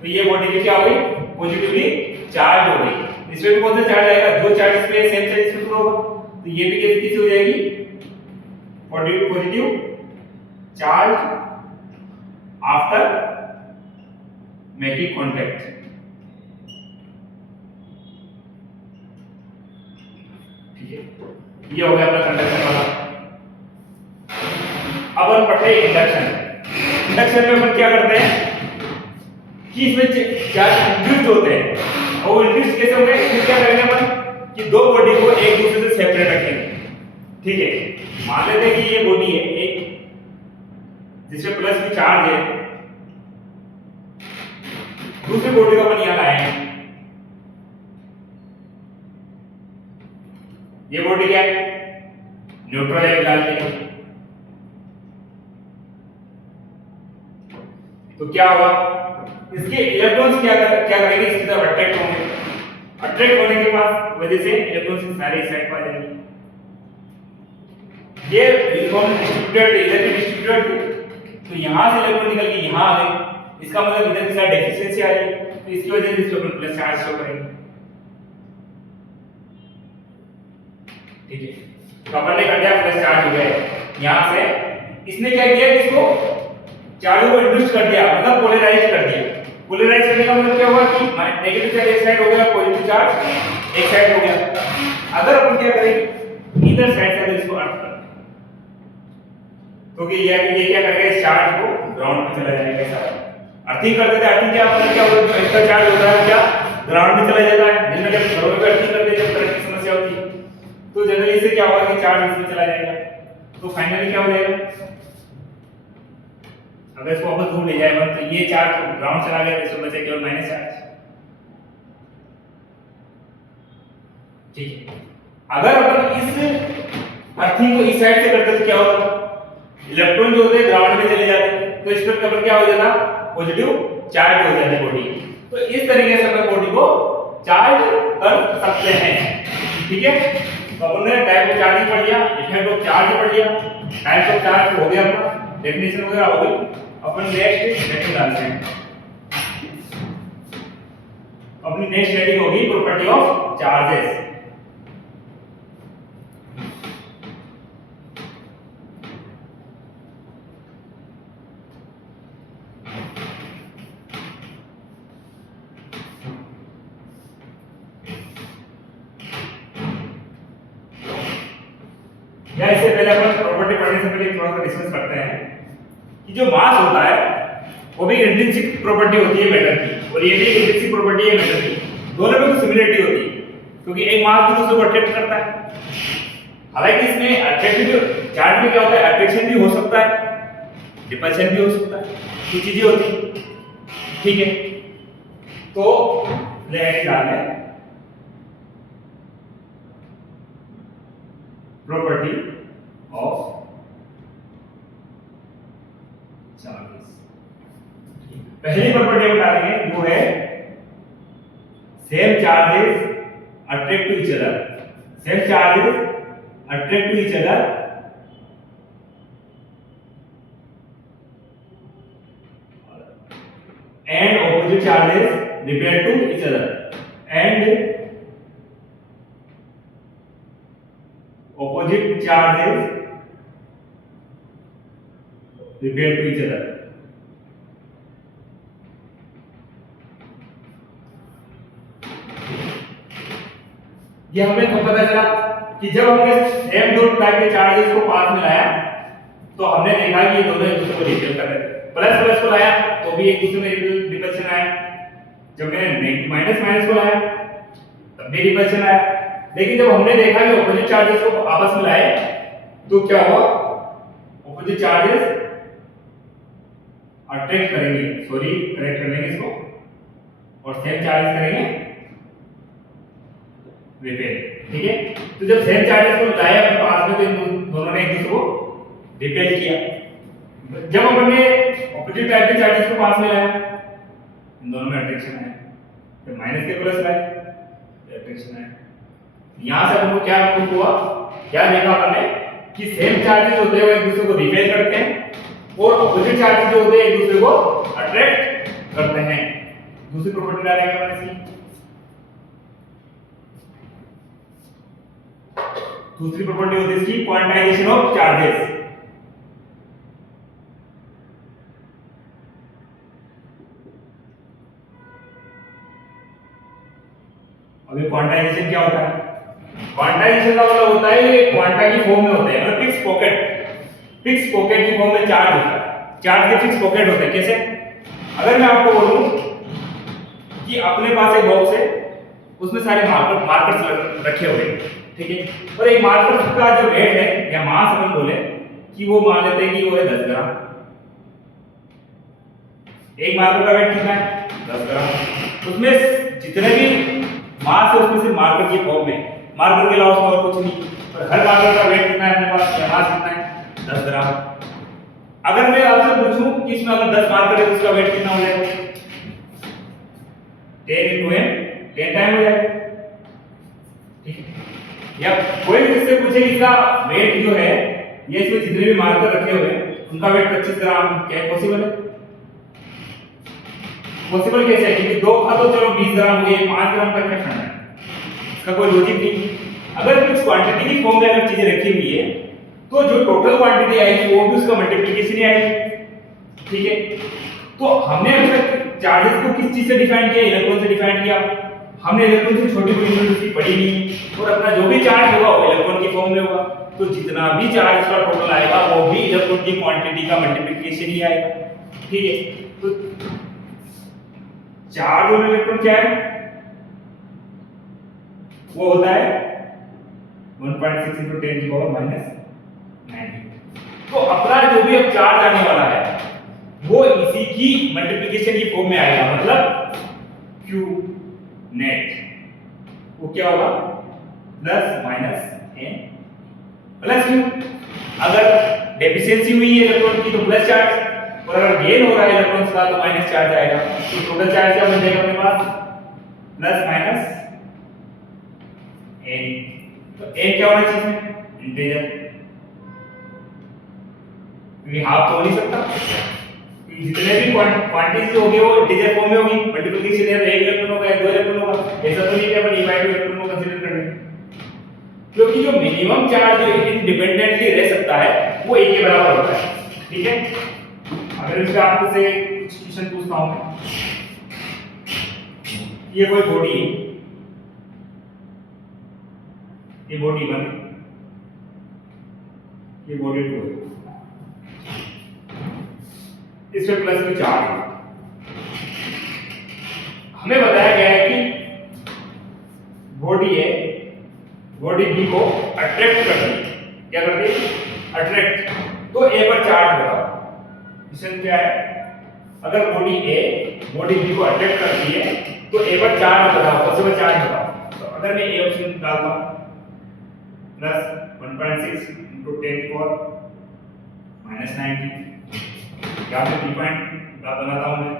तो ये बॉडी की क्या हो गई? पॉजिटिवली चार्ज हो गई। इसमें भी कौन सा चार्ज आएगा? जो चार्ज इस पे सेम चार्ज इस पे फ्लो होगा, तो ये भी कैसे हो जाएगी? Positive charge after making contact. ठीक है, ये हो गया अपना कंडक्शन वाला। अब हम पढ़ते हैं इंडक्शन। इंडक्शन में अपन क्या करते हैं कि इसमें चार्ज इंड्यूस्ड होते हैं, और इंड्यूस्ड कैसे होंगे? इसमें क्या करेंगे अपन कि दो बॉडी को एक दूसरे से सेपरेट रखेंगे। ठीक है, मान लेते हैं कि ये बॉडी है एक, जिसमें प्लस की चार्ज है, दूसरी बॉडी को अपन यहां लाएंगे। ये बॉडी क्या है? न्यूट्रल है फिलहाल के लिए। तो क्या होगा? इसके इलेक्ट्रॉन्स क्या करेंगे? इसकी तरफ अट्रैक्ट होंगे। अट्रैक्ट होने के बाद वजह से इलेक्ट्रॉन्स की सारी साइड पर आ जाएंगे। ये इलेक्ट्रॉन डिस्ट्रीब्यूटेड इधर के डिस्ट्रीब्यूटेड, तो यहां से इलेक्ट्रॉन निकल के यहां आ गए, इसका मतलब इधर की साइड डेफिशिएंसी आ रही है, तो इसकी वजह से इसको अपन प्लस चार्ज शो करेंगे। ठीक है, तो अपन ने कर दिया, प्लस चार्ज हो गया। यहां से इसने क्या किया कि इसको चार्ज को इंड्यूस कर दिया, मतलब पोलराइज कर दिया। पोलराइज करने का मतलब क्या हुआ कि नेगेटिव चार्ज एक साइड हो गया, पॉजिटिव चार्ज एक साइड हो गया। अगर अपन क्या करेंगे, इधर साइड से अगर इसको अर्थ कर, तो कि ये क्या करेगा? इस चार्ज को ग्राउंड पे चला जाएगा। ऐसा अर्थिंग कर देते हैं। अर्थिंग क्या मतलब क्या होता है? इसका चार्ज होता है क्या ग्राउंड में चला जाता है। जिनमें जब घरों में अर्थिंग करते हैं, जब करंट की समस्या होती है, तो जनरली इससे क्या होगा कि चार्ज इसमें चला जाएगा। तो फाइनली क्या हो जाएगा? अगर इसको वापस दूर ले जाए अपन, तो ये चार्ज ग्राउंड चला गया, इसमें बचे केवल माइनस चार्ज। ठीक है, अगर अपन इस अर्थिंग को इस साइड से करते तो क्या होता? इलेक्ट्रॉन जो होते हैं ग्राउंड में चले जाते, तो इस पर कवर क्या हो जाता? पॉजिटिव चार्ज हो जाती बॉडी। तो इस तरीके से अपन बॉडी को चार्ज कर सकते हैं। ठीक है, तो अपन ने टाइप ऑफ चार्जिंग पढ़ लिया, इफेक्ट ऑफ चार्ज पढ़ लिया, टाइप ऑफ चार्ज हो गया, अपना डेफिनेशन वगैरह हो गई। अपन नेक्स्ट हेडिंग डालते हैं। अपनी नेक्स्ट हेडिंग होगी प्रॉपर्टी ऑफ चार्जेस। या इससे पहले अपन प्रॉपर्टी पढ़ने से पहले थोड़ा सा डिस्कस करते हैं कि जो मास होता है वो भी इंट्रिंसिक प्रॉपर्टी होती है मैटर की, और ये भी इंट्रिंसिक प्रॉपर्टी है मैटर की। दोनों में कुछ सिमिलरिटी होती है, क्योंकि एक मास दूसरे को अट्रैक्ट करता है। हालांकि इसमें अट्रैक्टिव चार्ज में क्या होता है? अट्रैक्शन भी हो सकता है, रिपल्शन भी हो सकता है, कुछ चीजें होती है। ठीक है, तो लेट डाल है property of 40। पहली प्रॉपर्टी बता देंगे वो है same charges attract to each other, same charges attract to each other and opposite charges repel to each other and opposite charges repel to each other। ये हमें कब पता चला कि जब हमने सेम दो टाइप के चार्जेस को पास में लाया तो हमने देखा कि ये दोनों एक दूसरे को रिपेल कर रहे हैं। प्लस प्लस को लाया तो भी एक दूसरे में रिपल्शन आया, जब मैंने माइनस माइनस को लाया तब भी रिपल्शन आया। लेकिन जब हमने देखा कि ऑपोजिट चार्जेस को आपस में लाए तो क्या हुआ, ऑपोजिट चार्जेस अट्रैक्ट करेंगे, सॉरी करेक्ट कर लेंगे इसको, और सेम चार्जेस करेंगे रिपेल। ठीक है, तो जब सेम चार्जेस को लाया अपने पास में तो इन दोनों ने एक दूसरे को रिपेल किया। जब अपन ने ऑपोजिट टाइप के चार्जेस को पास में लाया इन दोनों में अट्रैक्शन आया, तो माइनस के प्लस लाए तो अट्रैक्शन आया। यहां से अपन को क्या प्रूफ हुआ, क्या देखा अपन ने कि सेम चार्जेस होते हैं वो एक दूसरे को रिपेल करते हैं और ऑपोजिट चार्जेस जो होते हैं एक दूसरे को अट्रैक्ट करते हैं। दूसरी प्रॉपर्टी डालेंगे अपन इसकी। दूसरी प्रॉपर्टी होती है इसकी क्वांटाइजेशन ऑफ चार्जेस। अभी क्वांटाइजेशन क्या होता है, क्वांटाइजेशन का मतलब होता है ये क्वांटा की फॉर्म में होते हैं, मतलब फिक्स पॉकेट की फॉर्म में चार्ज होता है। चार्ज के फिक्स पॉकेट होते हैं। कैसे, अगर मैं आपको बोलूं कि अपने पास एक बॉक्स है उसमें सारे मार्कर्स रखे हुए हैं, ठीक है, और एक मार्कर का जो वेट है या मास अपन बोले कि वो मान लेते हैं कि वो है 10 ग्राम। एक मार्कर का वेट कितना है 10 ग्राम। उसमें जितने भी मास है उसमें से मार्कर की फॉर्म में, मार्कर के अलावा और कुछ नहीं, और हर मार्कर का वेट कितना है अपने पास, या मास कितना है 10 ग्राम। अगर मैं आपसे पूछूं कि इसमें अगर 10 मार्कर है तो उसका वेट कितना हो जाएगा, 10 × m 10 टाइम हो जाएगा। ठीक है, या कोई मुझसे पूछे कि इसका वेट जो है ये इसमें जितने भी मार्कर रखे हुए हैं उनका वेट 25 ग्राम, क्या पॉसिबल है? पॉसिबल कैसे है? क्योंकि दो का तो चलो 20 ग्राम हो गए, 5 ग्राम का क्या करना है, इसका कोई लॉजिक नहीं। अगर कुछ क्वांटिटी की फॉर्म में अगर चीजें रखी हुई है तो जो टोटल क्वांटिटी आएगी वो भी उसका मल्टीप्लिकेशन ही आएगी। ठीक है, तो हमने अभी तक चार्जेस को किस चीज से डिफाइन किया, इलेक्ट्रॉन से डिफाइन किया। हमने इलेक्ट्रॉन से छोटी बड़ी यूनिट पढ़ी नहीं, और अपना जो भी चार्ज होगा वो इलेक्ट्रॉन की फॉर्म में होगा, तो जितना भी चार्ज का टोटल आएगा वो भी इलेक्ट्रॉन की क्वांटिटी का मल्टीप्लिकेशन ही आएगा। ठीक है, तो चार्ज और इलेक्ट्रॉन क्या है, वो होता है 1.6 × 10⁻⁻⁹। तो अपना जो भी अब चार्ज आने वाला है वो इसी की मल्टीप्लिकेशन की फॉर्म में आएगा, मतलब Q नेट वो क्या होगा +- n प्लस Q। अगर डेफिशिएंसी हुई है इलेक्ट्रॉन की तो प्लस चार्ज, और अगर गेन हो रहा है इलेक्ट्रॉन्स का तो माइनस चार्ज आएगा। तो टोटल चार्ज क्या बन जाएगा अपने पास +- n। तो n क्या होना चाहिए, इंटीजर, क्योंकि हाफ तो हो नहीं सकता, जितने भी क्वांटिटीज होगी वो इंटीजर फॉर्म में होगी। मल्टीप्लिकेशन है तो 1 इलेक्ट्रॉन होगा, 2 इलेक्ट्रॉन होगा, ऐसा तो नहीं कि अपन e/2 इलेक्ट्रॉन को कंसीडर कर लें, क्योंकि जो मिनिमम चार्ज जो इंडिपेंडेंटली रह सकता है वो 1 के बराबर होता है। ठीक है, अगर इसका आपसे कुछ क्वेश्चन पूछता हूं, ये कोई बॉडी है, ये बॉडी 1 है, ये बॉडी 2 है, इसमें प्लस की चार्ज है। हमें बताया गया है कि बॉडी है, बॉडी बी को अट्रैक्ट करती है, क्या करती है, अट्रैक्ट। तो ए पर चार्ज बताओ, क्वेश्चन क्या है, अगर बॉडी ए बॉडी बी को अट्रैक्ट करती है तो ए पर चार्ज बताओ, पॉसिबल चार्ज बताओ। तो अगर मैं ए ऑप्शन डालता हूं +1.6 × 10⁻⁻⁹, यहाँ पे पी पॉइंट बनाता हूँ मैं,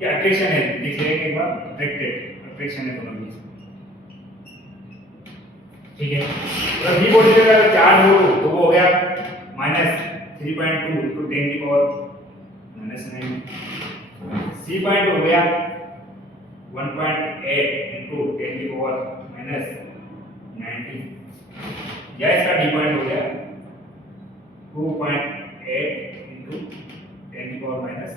ये अट्रैक्शन है, लिख लेंगे एक बार, अट्रैक्टेड अट्रैक्शन है दोनों बीच, ठीक है। तो बी बॉडी पे अगर चार्ज हो तो वो हो गया -3.2 × 10⁻⁻9, सी पॉइंट हो गया 1.8 × 10⁻90, या इसका डी पॉइंट हो गया 2.8 × 10⁻30।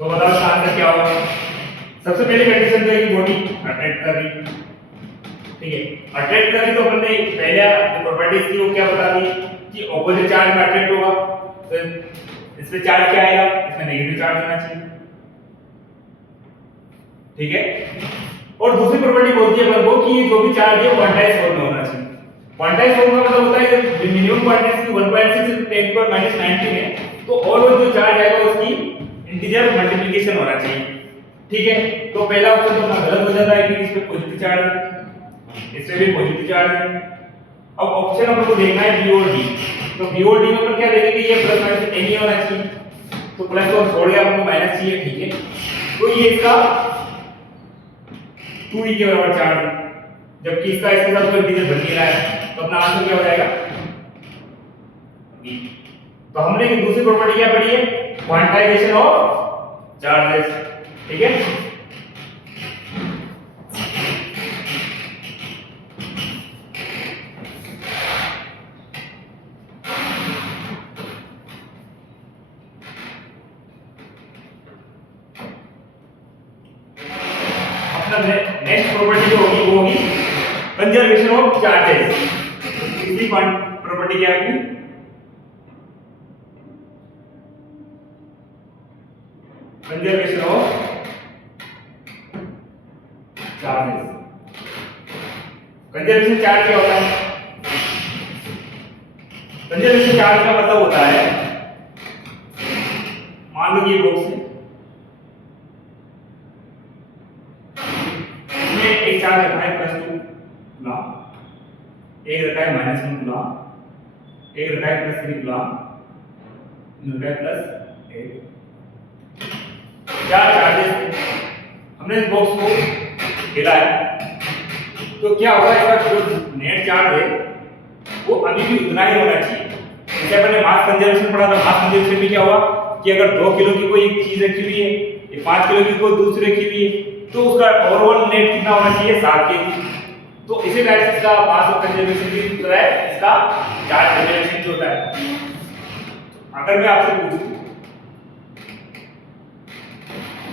तो बताओ इसका आंसर क्या होगा। सबसे पहली कंडीशन तो है कि बॉडी अट्रैक्ट कर रही, ठीक है। अट्रैक्ट कर रही तो हमने पहले जो प्रॉपर्टीज थी वो क्या बता दी कि ऑपोजिट चार्ज में अट्रैक्ट होगा, तो इसमें चार्ज क्या आएगा, इसमें नेगेटिव चार्ज होना चाहिए, ठीक है। और दूसरी प्रॉपर्टी बोलती है वो कि जो भी चार्ज है क्वांटाइज फॉर्म में होना चाहिए। क्वांटाइज फॉर्म का मतलब होता है कि मिनिमम क्वांटिटी 1.6 × 10⁻90 है, तो और जो चार्ज आएगा उसकी इंटीजर मल्टीप्लिकेशन होना चाहिए, ठीक है। तो पहला ऑप्शन तो अपना गलत हो जाता है कि इसमें पॉजिटिव चार्ज है, इसमें भी पॉजिटिव चार्ज है। अब ऑप्शन अपन को देखना है बी और डी, तो बी और डी में अपन क्या देखेंगे, ये प्लस माइनस नहीं होना चाहिए, तो प्लस को छोड़ के अपन को माइनस चाहिए, ठीक है। तो ये इसका 2e के बराबर चार्ज है, जबकि इसका इसके साथ कोई इंटीजर बन नहीं रहा है, तो अपना आंसर क्या हो जाएगा बी। तो हमने एक दूसरी प्रॉपर्टी क्या पढ़ी है, क्वांटाइजेशन ऑफ चार्जेस, ठीक है। अपना नेक्स्ट प्रॉपर्टी जो होगी वो होगी कंजर्वेशन ऑफ चार्जेस। तीसरी प्रॉपर्टी क्या होगी, conservation of charges. Conservation charge क्या होता है, कंजर्वेशन चार्ज का मतलब होता है, मान लो ये बॉक्स है, इसमें एक चार्ज रखा है +2 कूलम, एक रखा है -1 कूलम, एक रखा है +3 कूलम, रखा है +8। चार चार्जेस हमने इस बॉक्स को हिलाया, तो क्या होगा, इसका जो नेट चार्ज है वो अभी भी उतना ही होना चाहिए। जैसे अपन ने मास कंजर्वेशन पढ़ा था, मास कंजर्वेशन में क्या हुआ कि अगर 2 किलो की कोई एक चीज रखी हुई है, ये 5 किलो की कोई दूसरी रखी हुई है, तो उसका ओवरऑल नेट कितना होना चाहिए, 7 केजी। तो इसी टाइप से इसका मास ऑफ कंजर्वेशन भी होता है, इसका चार्ज कंजर्वेशन जो होता है। अगर मैं आपसे पूछूं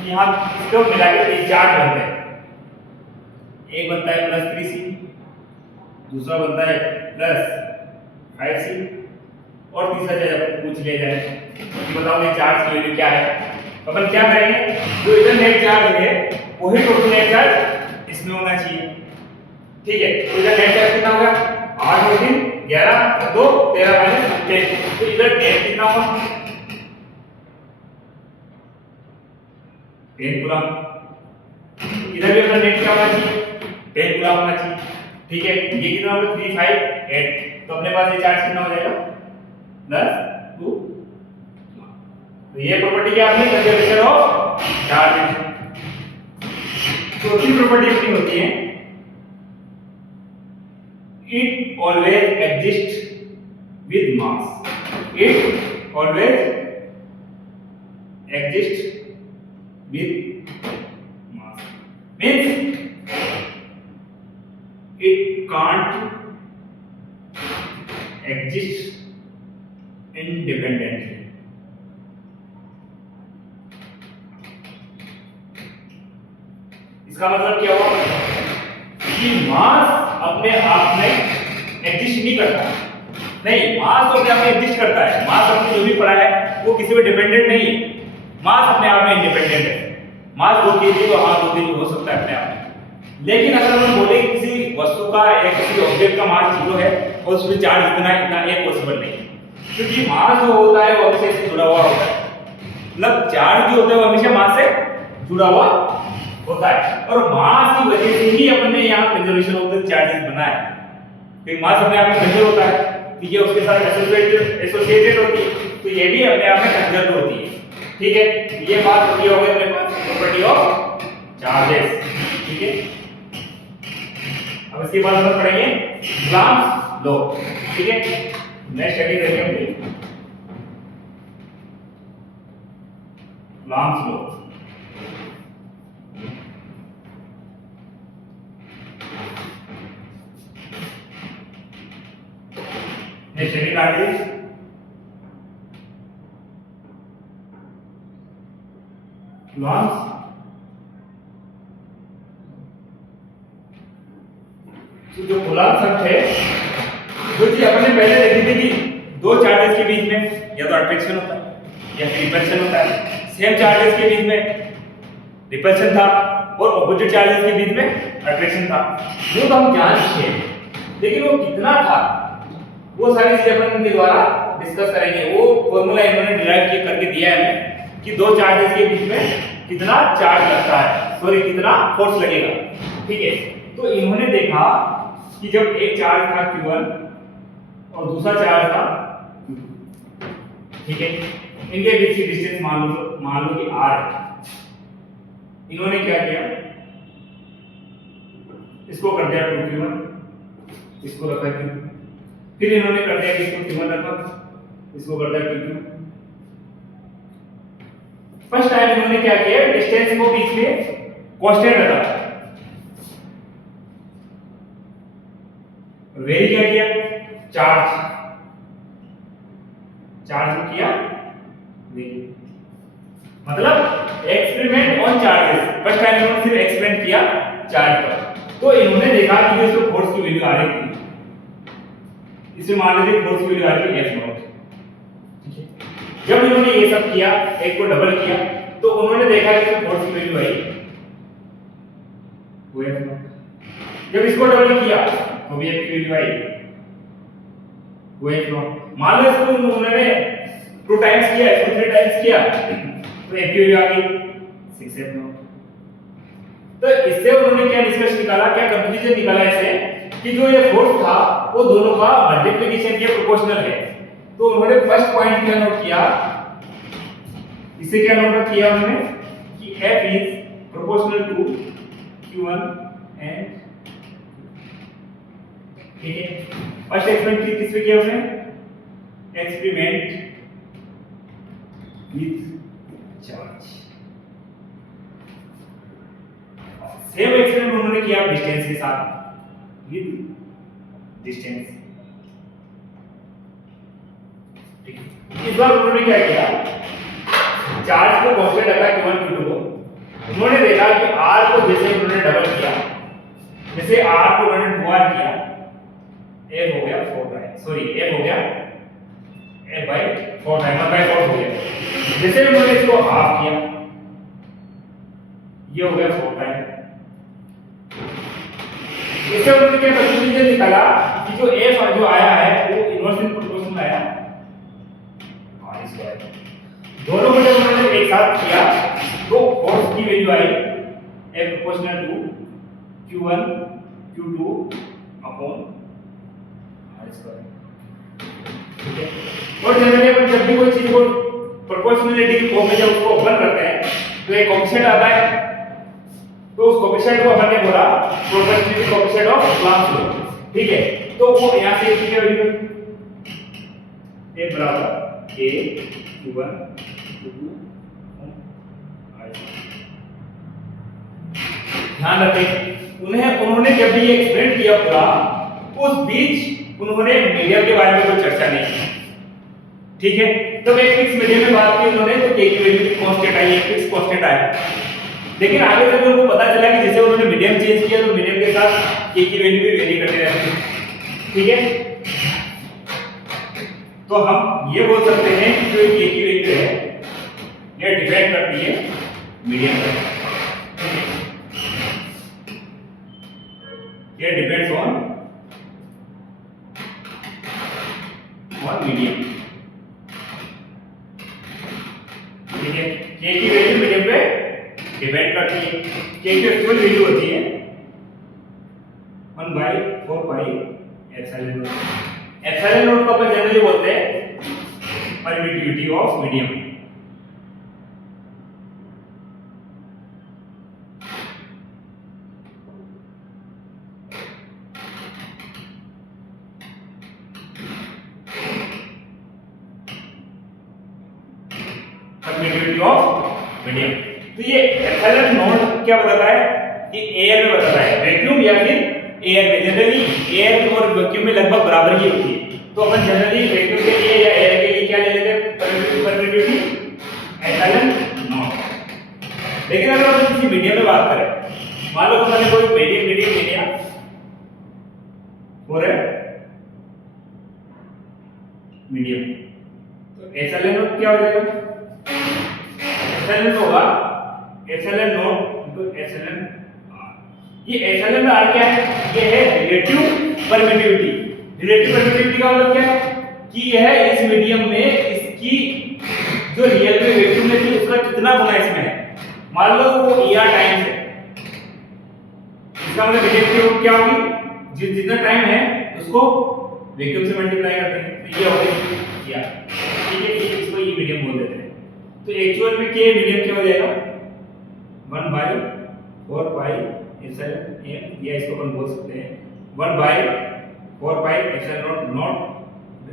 यहाँ इसको मिला के एक चार्ज बनता है, एक बनता है +3c, दूसरा बनता है +5c, और तीसरा चार्ज पूछ लिया जाए कि बताओ ये चार्ज की वैल्यू क्या है। अपन क्या करेंगे, जो इधर नेट चार्ज है वही टोटल नेट चार्ज इसमें होना चाहिए, ठीक है। तो इधर नेट चार्ज कितना होगा, 8 और 3 11 2 13 - 10, तो इधर नेट कितना होगा 10 कूलम, इधर भी अपना नेट क्या होना चाहिए 10 कूलम होना चाहिए, ठीक है। ये कितना होगा 3 5 8, तो अपने पास ये चार्ज कितना हो जाएगा +2। तो ये प्रॉपर्टी क्या आपने कंजर्वेशन ऑफ चार्ज। चौथी प्रॉपर्टी अपनी होती है it always exist with mass, it always exist with mass, means it can't exist independently। इसका मतलब क्या हुआ कि मास अपने आप में एग्जिस्ट नहीं करता, नहीं, मास तो अपने आप में एग्जिस्ट करता है। मास अपने जो भी पड़ा है वो किसी पे डिपेंडेंट नहीं है, मास अपने आप में इंडिपेंडेंट है। मास 2 केजी तो हाँ 2 केजी हो सकता है अपने आप में, लेकिन अगर हम बोले किसी वस्तु का या किसी ऑब्जेक्ट का मास 0 है और उसमें चार्ज इतना इतना ये पॉसिबल नहीं है, क्योंकि मास जो होता है वो हमेशा से जुड़ा हुआ होता है, मतलब चार्ज जो होता है वो हमेशा मास से जुड़ा हुआ होता है, और मास की वजह से ही अपन ने यहाँ कंजर्वेशन ऑफ द चार्जेस बनाया है, क्योंकि मास अपने आप में कंजर्व होता है, ठीक है, उसके साथ एसोसिएटेड होती है, तो ये भी अपने आप में कंजर्व होती है, ठीक है। ये बात होती होगी अपने पास प्रॉपर्टी ऑफ चार्जेस, ठीक है। अब इसके बाद हम पढ़ेंगे कूलॉम्स लॉ, ठीक है, नेक्स्ट स्टडी करेंगे हम कूलॉम्स लॉ। नेक्स्ट स्टडी का है कूलॉम्स जो कूलॉम्स शब्द है, जो चीज अपन ने पहले देखी थी कि दो चार्जेस के बीच में या तो अट्रैक्शन होता है या फिर रिपल्शन होता है, सेम चार्जेस के बीच में रिपल्शन था और ऑपोजिट चार्जेस के बीच में अट्रैक्शन था, वो तो हम जान चुके हैं, लेकिन वो कितना था वो सारी चीजें अपन इनके द्वारा डिस्कस करेंगे। वो फॉर्मूला इन्होंने डिराइव करके दिया है हमें कि दो चार्जेस के बीच में कितना चार्ज लगता है, सॉरी कितना फोर्स लगेगा, ठीक है। तो इन्होंने देखा कि जब एक चार्ज था Q1 और दूसरा चार्ज था Q2, ठीक है, इनके बीच की डिस्टेंस मान लो कि R है। इन्होंने क्या किया, इसको कर दिया 2Q1, इसको रखा Q2, फिर इन्होंने कर दिया कि इसको Q1 रखा, इसको कर दिया Q2। फर्स्ट टाइम इन्होंने क्या किया, डिस्टेंस को बीच में कांस्टेंट रखा, वेरी क्या किया, चार्ज किया वेरी, मतलब experiment on charges. First time इन्होंने सिर्फ एक्सपेरिमेंट किया चार्ज पर, तो इन्होंने देखा कि जो इसमें फोर्स की वैल्यू आ रही थी, इसमें मान लीजिए फोर्स की वैल्यू आ रही है F0, ठीक है। जब इन्होंने ये सब किया, एक को डबल किया, तो उन्होंने देखा कि इसमें फोर्स की वैल्यू आई वो F0। जब इसको डबल किया तो भी एक वैल्यू आई वो F0। मान लो इसको उन्होंने 2 टाइम्स किया, इसको 3 टाइम्स किया, तो एक वैल्यू आ गई 6F0। तो इससे उन्होंने क्या निष्कर्ष निकाला, क्या कंक्लूजन निकाला इससे कि जो ये फोर्स था वो दोनों का मल्टीप्लिकेशन के प्रोपोर्शनल है। तो उन्होंने फर्स्ट पॉइंट क्या नोट किया, इसे क्या नोट किया उन्होंने कि F is proportional to Q1 and, ठीक है। फर्स्ट एक्सपेरिमेंट किस पे किया उसने, experiment with charge. Same experiment उन्होंने किया डिस्टेंस के साथ, विद डिस्टेंस, ठीक है। इस बार उन्होंने क्या किया, चार्ज को कांस्टेंट रखा Q1 Q2 को। उन्होंने देखा कि R को जैसे उन्होंने डबल किया, जैसे R को उन्होंने 2R किया, F हो गया 4 टाइम, सॉरी F हो गया F by 4 टाइम, 1/4 हो गया। जैसे उन्होंने इसको हाफ किया, ये हो गया 4 टाइम। इससे उन्होंने क्या कंक्लूजन निकाला कि जो F जो आया है वो इनवर्सली प्रोपोर्शनल आया R स्क्वायर। दोनों को जब उन्होंने एक साथ किया तो फोर्स की वैल्यू आई F proportional to Q1 Q2 upon R square, ठीक है। और जनरली अपन जब भी कोई चीज को प्रोपोर्शनलिटी की फॉर्म में जब उसको ओपन करते हैं तो एक कोएफिशिएंट आता है, तो उस कोएफिशिएंट को अपन ने बोला proportionality coefficient of Coulomb's law, ठीक है। तो वो यहां से कितनी वैल्यू A बराबर A Q1 Q2 R। ध्यान रखें, उन्होंने जब भी ये एक्सपेरिमेंट किया पूरा, उस बीच उन्होंने मीडियम के बारे में कोई चर्चा नहीं की, ठीक है। तब एक फिक्स मीडियम में बात की उन्होंने, तो K की वैल्यू कांस्टेंट आई, एक फिक्स कांस्टेंट आया। लेकिन आगे चलकर उनको पता चला कि जैसे उन्होंने मीडियम चेंज किया तो मीडियम के साथ K की वैल्यू भी वेरी करती रहती है, ठीक है। तो हम ये बोल सकते हैं कि जो K की वैल्यू है ये डिपेंड करती है मीडियम पर, ये डिपेंड्स ऑन मीडियम, ठीक है। K की वैल्यू मीडियम पे डिपेंड करती है। K के की एक्चुअल वैल्यू होती है 1/4 pi epsilon not. Epsilon not को अपन जनरली बोलते हैं permittivity of medium. Permittivity of medium. तो ये एप्सिलॉन नॉट क्या बताता है कि एयर में बताता है, वैक्यूम या फिर एयर में। जनरली एयर और वैक्यूम में लगभग बराबर ही होती है, तो अपन जनरली वैक्यूम के लिए या एयर के लिए क्या ले लेते हैं, परमिटिविटी एप्सिलॉन नॉट। लेकिन अगर अपन किसी मीडियम में बात करें, मान लो हमने कोई मीडियम ले लिया और मीडियम, तो एप्सिलॉन नॉट क्या हो जाएगा, एप्सिलॉन होगा epsilon naught into epsilon r. ये एप्सिलॉन आर क्या है, ये है रिलेटिव परमिटिविटी। रिलेटिव परमिटिविटी का मतलब क्या है कि यह इस मीडियम में इसकी जो रियल में वैक्यूम में थी उसका कितना गुना इसमें है। मान लो वो ER टाइम्स है, इसका मतलब रिलेटिव क्या होगी, जितना टाइम है उसको वैक्यूम से मल्टीप्लाई करते हैं, तो ये होगी ER। ठीक है, ये इसको ये मीडियम बोल देते हैं। तो एक्चुअल में के मीडियम क्या हो जाएगा 1/4 पाई एप्सिलॉन m, या इसको अपन बोल सकते हैं 1/4 pi epsilon not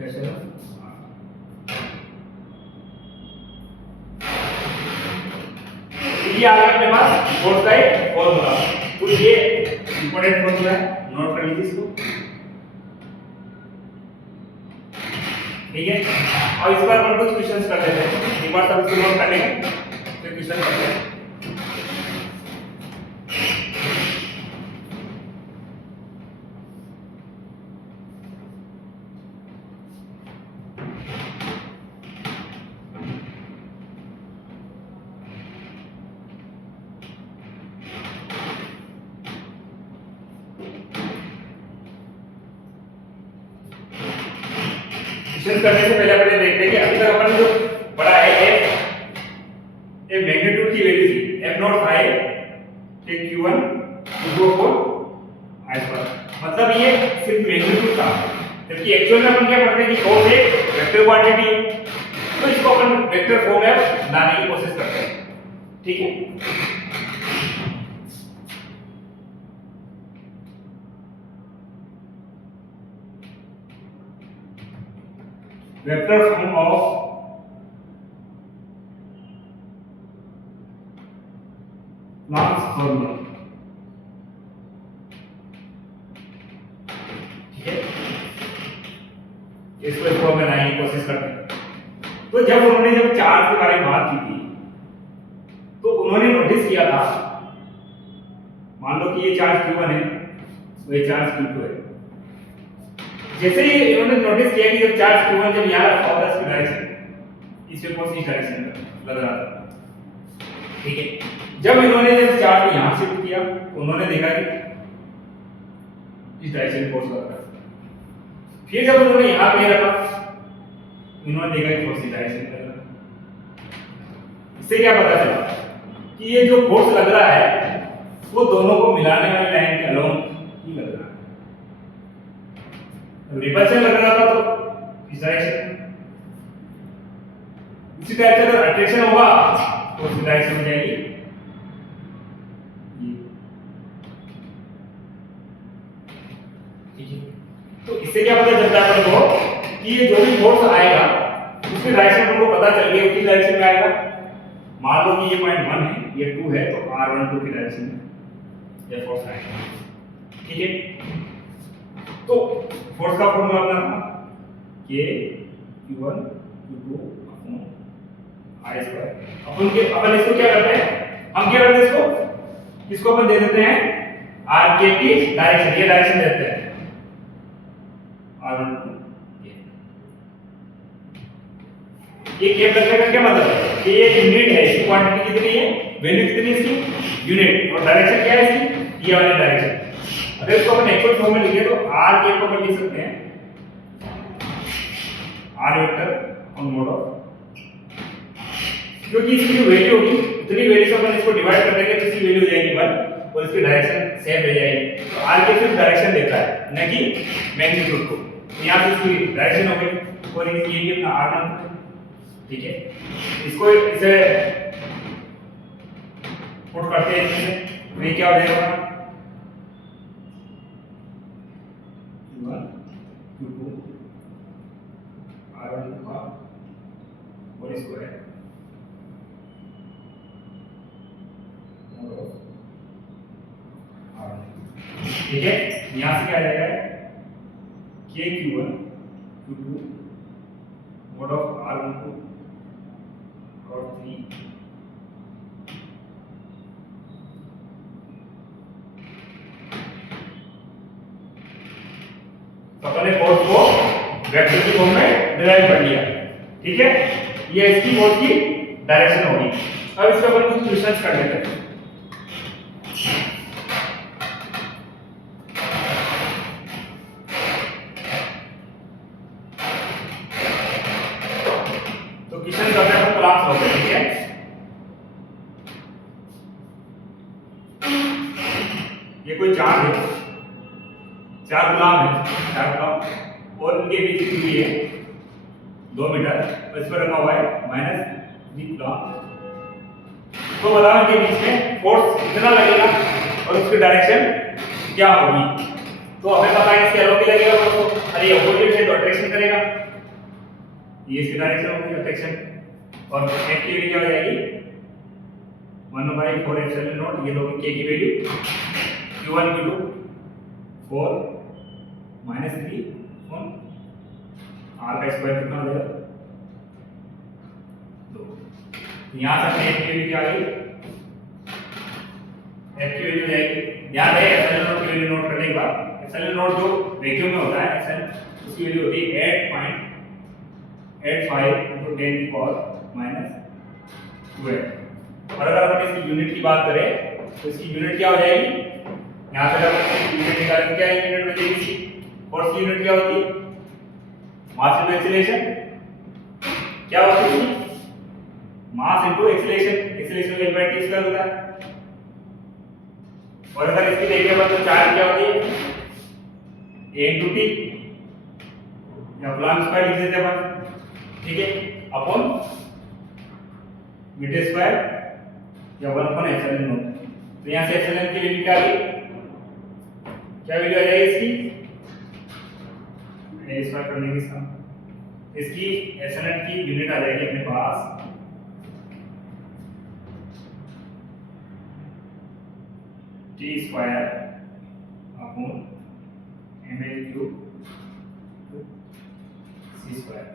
epsilon r। ये आ गया अपने पास फोर्स का एक फॉर्मूला। तो ये इंपॉर्टेंट फॉर्मूला है, नोट कर लीजिए इसको। ठीक है, और इस बार अपन कुछ क्वेश्चंस कर लेते हैं। एक बार सब इसको नोट कर लेंगे, फिर क्वेश्चन करते हैं। क्वेश्चन करने से पहले अपन देखते हैं कि अभी तक अपन जो पढ़ा है ये मैग्नीट्यूड की वैल्यू थी f0 फाई के q1 टू को i स्क्वायर, मतलब ये सिर्फ मैग्नीट्यूड था। जबकि एक्चुअल में अपन क्या पढ़ते हैं कि फोर्स एक वेक्टर क्वांटिटी है, तो इसको अपन वेक्टर फॉर्म में लाने की कोशिश करते हैं। ठीक है, vector form of Planck's formula. ठीक है, इसको एक फॉर्म में लाने की कोशिश करते हैं। तो जब उन्होंने चार्ज के बारे में बात की थी, तो उन्होंने नोटिस किया था, मान लो कि ये चार्ज q1 है, तो ये चार्ज q2 है। जैसे ही इन्होंने नोटिस किया कि जब चार्ज q1 जब यहाँ रखा होता है इसकी डायरेक्शन इस पे फोर्स इस डायरेक्शन में लग रहा था। ठीक है, जब इन्होंने जब चार्ज यहाँ शिफ्ट किया तो उन्होंने देखा कि इस डायरेक्शन में फोर्स लग रहा है। फिर जब उन्होंने यहाँ पे रखा इन्होंने देखा कि फोर्स इस डायरेक्शन में लग रहा है। इससे क्या पता चला कि ये जो फोर्स लग रहा है वो दोनों को मिलाने वाली लाइन के अलोंग ही लग रहा है। रिपल्शन लग रहा था तो इस डायरेक्शन, इसी टाइप से अगर अट्रैक्शन होगा तो इस डायरेक्शन में जाएगी। ठीक है, तो इससे क्या पता चलता है अपन को कि ये जो भी फोर्स आएगा उसकी डायरेक्शन अपन को पता चल गई, उसी डायरेक्शन में आएगा। मान लो कि ये पॉइंट 1 है, ये 2 है, तो r12 की डायरेक्शन में ये फोर्स आएगा। ठीक है, तो फोर्स का फॉर्मूला अपना था k q1 q2 upon i square. अपन इसको क्या करते हैं, हम क्या करते हैं इसको अपन दे देते हैं r k की डायरेक्शन, ये डायरेक्शन देते हैं r12 ये k रखने का क्या मतलब है कि ये यूनिट है, इसकी क्वांटिटी कितनी है, वैल्यू कितनी है इसकी यूनिट, और डायरेक्शन क्या है इसकी, ये वाली डायरेक्शन। अगर इसको अपन एक्चुअल फॉर्म में लिखे तो r के को अपन लिख सकते हैं r vector on mode of क्योंकि इसकी जो वैल्यू होगी उतनी वैल्यू से अपन इसको डिवाइड कर देंगे तो इसकी वैल्यू हो जाएगी 1 और इसकी डायरेक्शन सेम रह जाएगी। तो आर के सिर्फ डायरेक्शन देता है न कि मैग्नीट्यूड को। तो यहाँ से इसकी डायरेक्शन हो गई और ये भी अपना आर मान है, ठीक है। इसको इसे पुट करते हैं इसमें, तो ये क्या हो जाएगा Q2 R1 का होल स्क्वायर ठीक है। यहाँ से क्या आ जाएगा k Q1 Q2 mod of R12 R3 तो अपने फोर्स को वेक्टर की फॉर्म में डिराइव कर लिया, ठीक है। ये इसकी फोर्स की डायरेक्शन होगी। अब इसका अपन कुछ क्वेश्चंस कर लेते हैं। तो क्वेश्चन करते हैं क्लास हो गए, ठीक है। ये कोई चार है, चार गुलाम है, चार गुलाम और इनके बीच की दूरी है 2 मीटर और इस पर रखा हुआ है -3 गुलाम। तो बताओ इनके बीच में फोर्स कितना लगेगा और उसकी डायरेक्शन क्या होगी। तो हमें पता है इसके एरो की लगेगा तो अरे अपोजिट है तो अट्रैक्शन करेगा, ये इसकी डायरेक्शन होगी अट्रैक्शन। और F की वैल्यू क्या हो जाएगी 1/4 एप्सिलॉन नॉट, ये दोगे K की value Q1 Q2 4 -3 on R का स्क्वायर कितना हो जाएगा 2। यहाँ से अपने F की वैल्यू क्या आ गई, F की वैल्यू जाएगी, ध्यान रहे एप्सिलॉन नॉट की वैल्यू नोट करने के बाद एप्सिलॉन नॉट जो वैक्यूम में होता है एप्सिलॉन उसकी वैल्यू होती है 8.85 into 10 की पावर -12। और अगर अपन इसकी यूनिट की बात करें तो इसकी यूनिट क्या हो जाएगी, यहाँ से अगर यूनिट निकालें तो क्या यूनिट में देगी, फोर्स की यूनिट क्या होती है मास इनटू एक्सीलरेशन, क्या होती है मास इनटू एक्सीलरेशन, एक्सीलरेशन का इक्वल स्क्वायर होता है। और अगर इसकी देखें अपन तो चार्ज क्या होती है a into t या कूलम्ब स्क्वायर लिख देते हैं अपन, ठीक है, अपॉन मीटर स्क्वायर या 1 अपॉन एप्सिलॉन नॉट। तो यहाँ से एप्सिलॉन की वैल्यू क्या आ गई, क्या वैल्यू आ जाएगी इसकी a स्क्वायर करने के साथ इसकी एप्सिलॉन की यूनिट आ जाएगी अपने पास t square upon ml cube c square.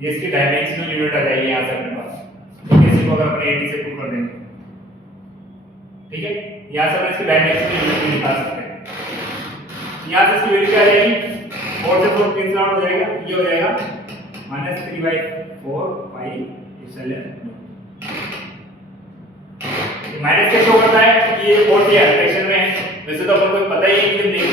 ये इसकी डायमेंशनल यूनिट आ जाएगी यहाँ से अपने पास। तो इसी को अगर अपने 80 से पुट कर देंगे, ठीक है, यहाँ से अपन इसकी डायमेंशनल यूनिट भी निकाल सकते हैं। यहाँ से इसकी वैल्यू क्या आ जाएगी 4 से 4 कैंसिल आउट हो जाएगा, ये हो जाएगा -3/4 पाई एप्सिलॉन। माइनस क्या शो करता है कि ये फोर्स या डायरेक्शन में है। वैसे तो अपन को पता ही है कि नहीं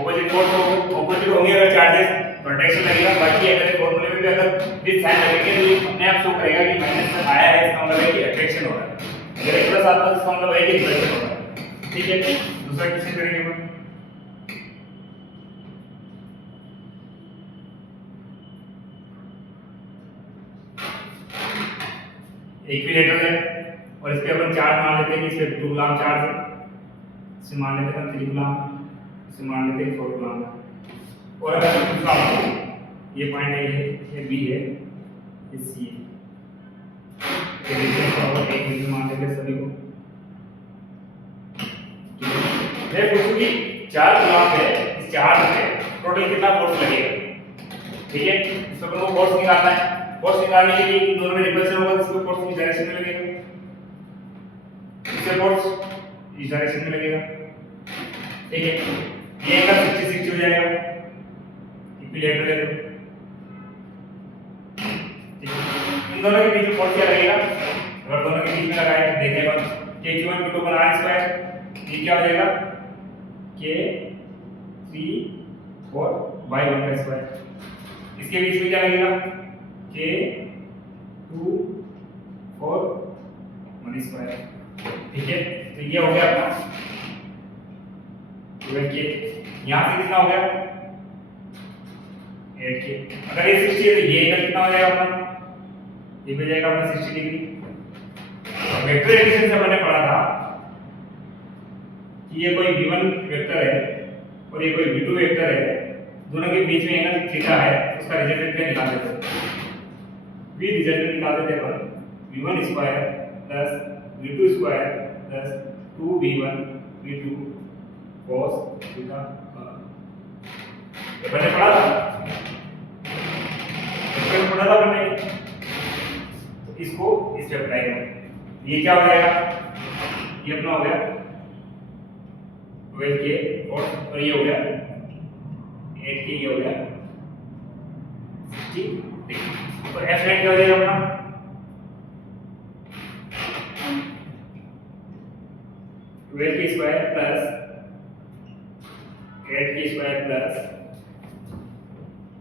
ऑपोजिट फोर्स हो ऑपोजिट होंगे अगर चार्जेस तो डायरेक्शन लगेगा। बाकी अगर फॉर्मूले में भी अगर विद साइन लगेंगे तो ये अपने आप शो करेगा कि माइनस से आया है, इसका मतलब है कि अट्रैक्शन हो रहा है। अगर एक प्लस आता है इसका मतलब है कि रिपल्शन हो रहा है, ठीक है। दूसरा क्वेश्चन करेंगे हम, इक्विलेटरल है और इस पे अपन चार्ज मान लेते हैं कि इस पे 2 गुलाम चार्ज है, इसे मान लेते हैं 3 गुलाम, इसे मान लेते हैं 4 गुलाम। और अगर दूसरा ये पॉइंट है ये बी है ये सी है, ये डिस्टेंस का और एक मीटर मान लेते हैं सभी को। मैं पूछूं कि 4 गुलाम है, इस चार्ज पे टोटल कितना फोर्स लगेगा, ठीक है। इस पर को फोर्स निकालना है, फोर्स निकालने के लिए इन दोनों में रिपल्शन होगा तो इसको फोर्स की डायरेक्शन में लगेगा, इससे फोर्स इस डायरेक्शन में लगेगा, ठीक है। ये का 66 हो जाएगा इक्विलेटरल है, ठीक है। इन दोनों के बीच में फोर्स क्या लगेगा, अगर दोनों के बीच में लगाए तो देखें अपन k3 q2 पर r स्क्वायर ये क्या हो जाएगा k3 और y1 का स्क्वायर। इसके बीच में क्या लगेगा k 2 4 1 स्क्वायर। ठीक है, तो ये हो गया अपना 12k। यहाँ से कितना हो गया 8k। अगर ये 60 है तो ये एंगल कितना हो जाएगा अपना, ये हो जाएगा अपना 60 डिग्री। वेक्टर एडिशन से हमने पढ़ा था कि ये कोई v1 वेक्टर है और ये कोई v2 वेक्टर है, दोनों के बीच में एंगल थीटा है, उसका रिजल्टेंट क्या निकाल देते हैं, v रिजल्टेंट निकाल देते हैं v1 square plus v2 square plus 2v1 v2 cos theta. ये मैंने पढ़ा था, इसमें पढ़ा था मैंने, तो इसको इस पे अप्लाई करें, ये क्या हो जाएगा, ये अपना हो गया 12k और ये हो गया 8k, ये हो गया 60 डिग्री। तो f नेट क्या हो जाएगा अपना, ट्वेल्व के square plus 8k square plus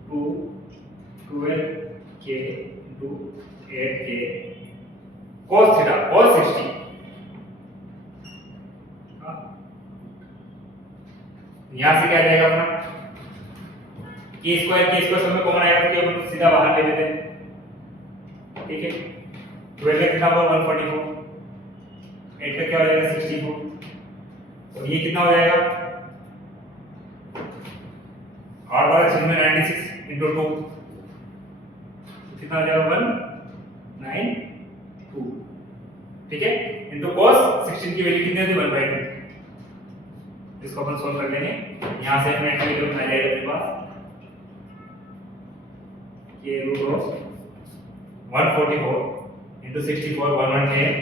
12k into 8k cos theta cos 60। यहां से क्या जाएगा अपना k स्क्वायर सब में कॉमन आएगा तो हम सीधा बाहर ले लेते हैं। ठीक है, 12 का कितना होगा 144, 8 का क्या हो जाएगा 64, और ये कितना हो जाएगा 8 बार 6 में 96 इंटू 2 कितना हो जाएगा 192। ठीक है, इंटू cos 16 की वैल्यू कितनी होती है 1/2। इसको अपन सॉल्व कर लेंगे, यहां से नेट की वैल्यू आ जाएगा अपने पास ये रूट ऑफ 144 इंटू 64 118,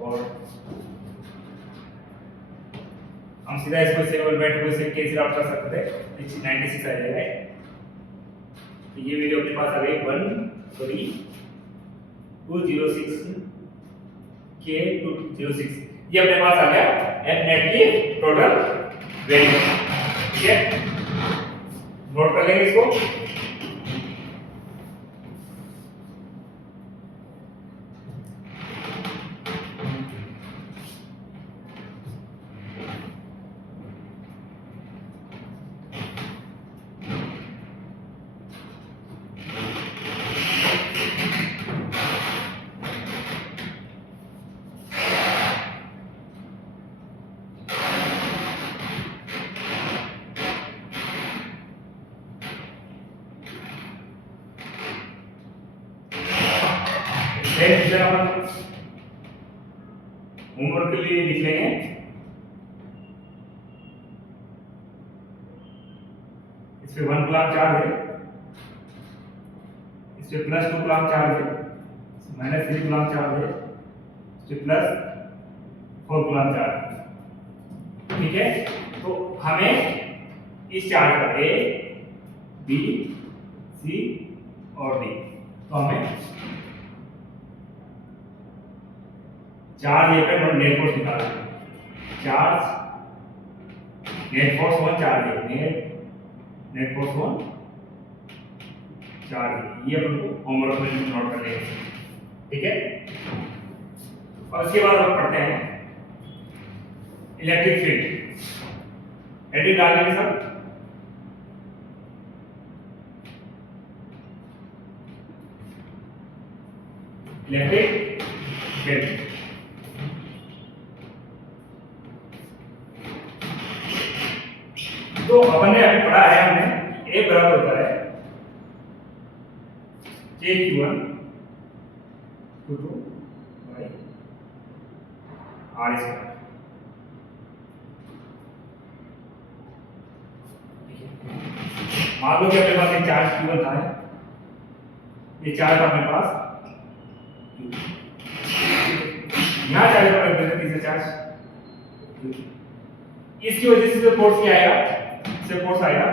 और हम सीधा इसको 7/2 से कैंसिल आउट कर सकते हैं, 96 आ जाएगा। तो ये वैल्यू अपने पास आ गई 206 K206, ये अपने पास आ गया एफ नेट की टोटल वैल्यू। ठीक है, नोट कर लेंगे इसको। होमवर्क के लिए लिख लेंगे, इस पे 1 कूलम चार्ज है, इस पे प्लस 2 कूलम चार्ज है, माइनस 3 कूलम चार्ज है, इस पे प्लस 4 कूलम चार्ज है। ठीक है, तो हमें इस चार्ज का ए बी सी और डी, तो हमें चार्ज ये पे नेट फोर्स निकालना है, चार्ज नेट फोर्स 1 चार्ज है, नेट फोर्स 1 चार्ज, ये अपन को होमवर्क में नोट कर लेंगे। ठीक है, और उसके बाद हम पढ़ते हैं इलेक्ट्रिक फील्ड। हेडिंग डाल लेंगे सब, इलेक्ट्रिक फील्ड। तो अपन ने अभी पढ़ा है, हमने A बराबर होता है KQ1 Q2 by R square. मान लो कि अपने पास एक चार्ज Q1 था, ये चार्ज अपने पास यहाँ चार्ज पर रख देते तीसरा चार्ज, इसकी वजह से फोर्स क्या आएगा, से फोर्स आएगा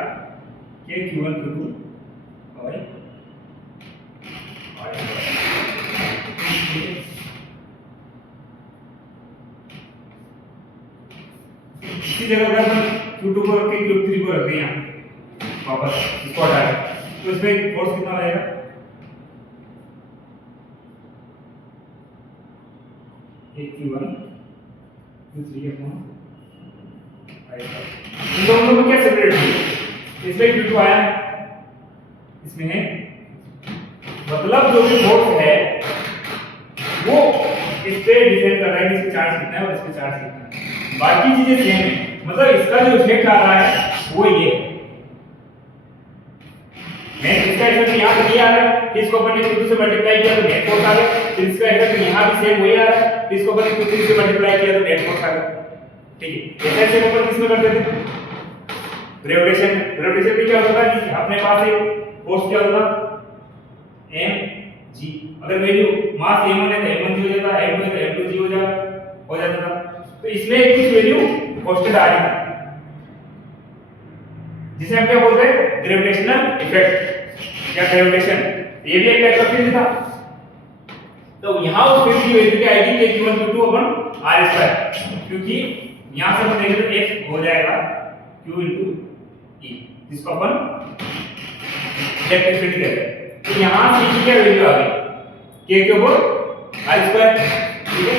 KQ1 Q2 और इसी जगह पर Q2 को रख के Q3 को रख दें यहाँ वापस इसको हटाया, तो इसमें फोर्स कितना आएगा एक Q1 Q3 upon I square. इन दोनों में क्या सेपरेट है? इसमें Q2 आया, इसमें है, मतलब जो भी फोर्स है वो इस पे डिपेंड कर रहा है कि इस पे चार्ज कितना है और इस पे चार्ज कितना है, बाकी चीजें सेम है। मतलब इसका जो इफेक्ट आ रहा है वो ये है। मैं इसका इफेक्ट यहाँ पे ये आ रहा है, इसको अपन ने Q2 से मल्टीप्लाई किया तो नेट फोर्स आ गया, फिर इसका इफेक्ट यहाँ भी सेम वही आ रहा है, फिर इसको अपन ने Q3 से मल्टीप्लाई किया तो नेट फोर्स आ गया। ठीक है, ऐसे ऐसे अपन किसमें करते थे? ग्रेविटेशन में क्या होता है कि अपने पास एक फोर्स क्या होता है mg, अगर वैल्यू मास m1 है तो m1 हो जाता, m2 है तो m2g हो जाता था। तो इसमें कुछ वैल्यू कांस्टेंट आ रही थी जिसे हम क्या बोलते हैं ग्रेविटेशनल इफेक्ट या ग्रेविटेशन, ये भी एक टाइप का फील्ड था। तो यहां उस फील्ड की वैल्यू क्या आएगी Q1 Q2 अपन r2, क्योंकि यहां से हम देखें तो F हो जाएगा Q into E, जिसको अपन इलेक्ट्रिक फील्ड कहते हैं। तो यहां से की क्या वैल्यू आ गई K के ऊपर r2, ठीक है।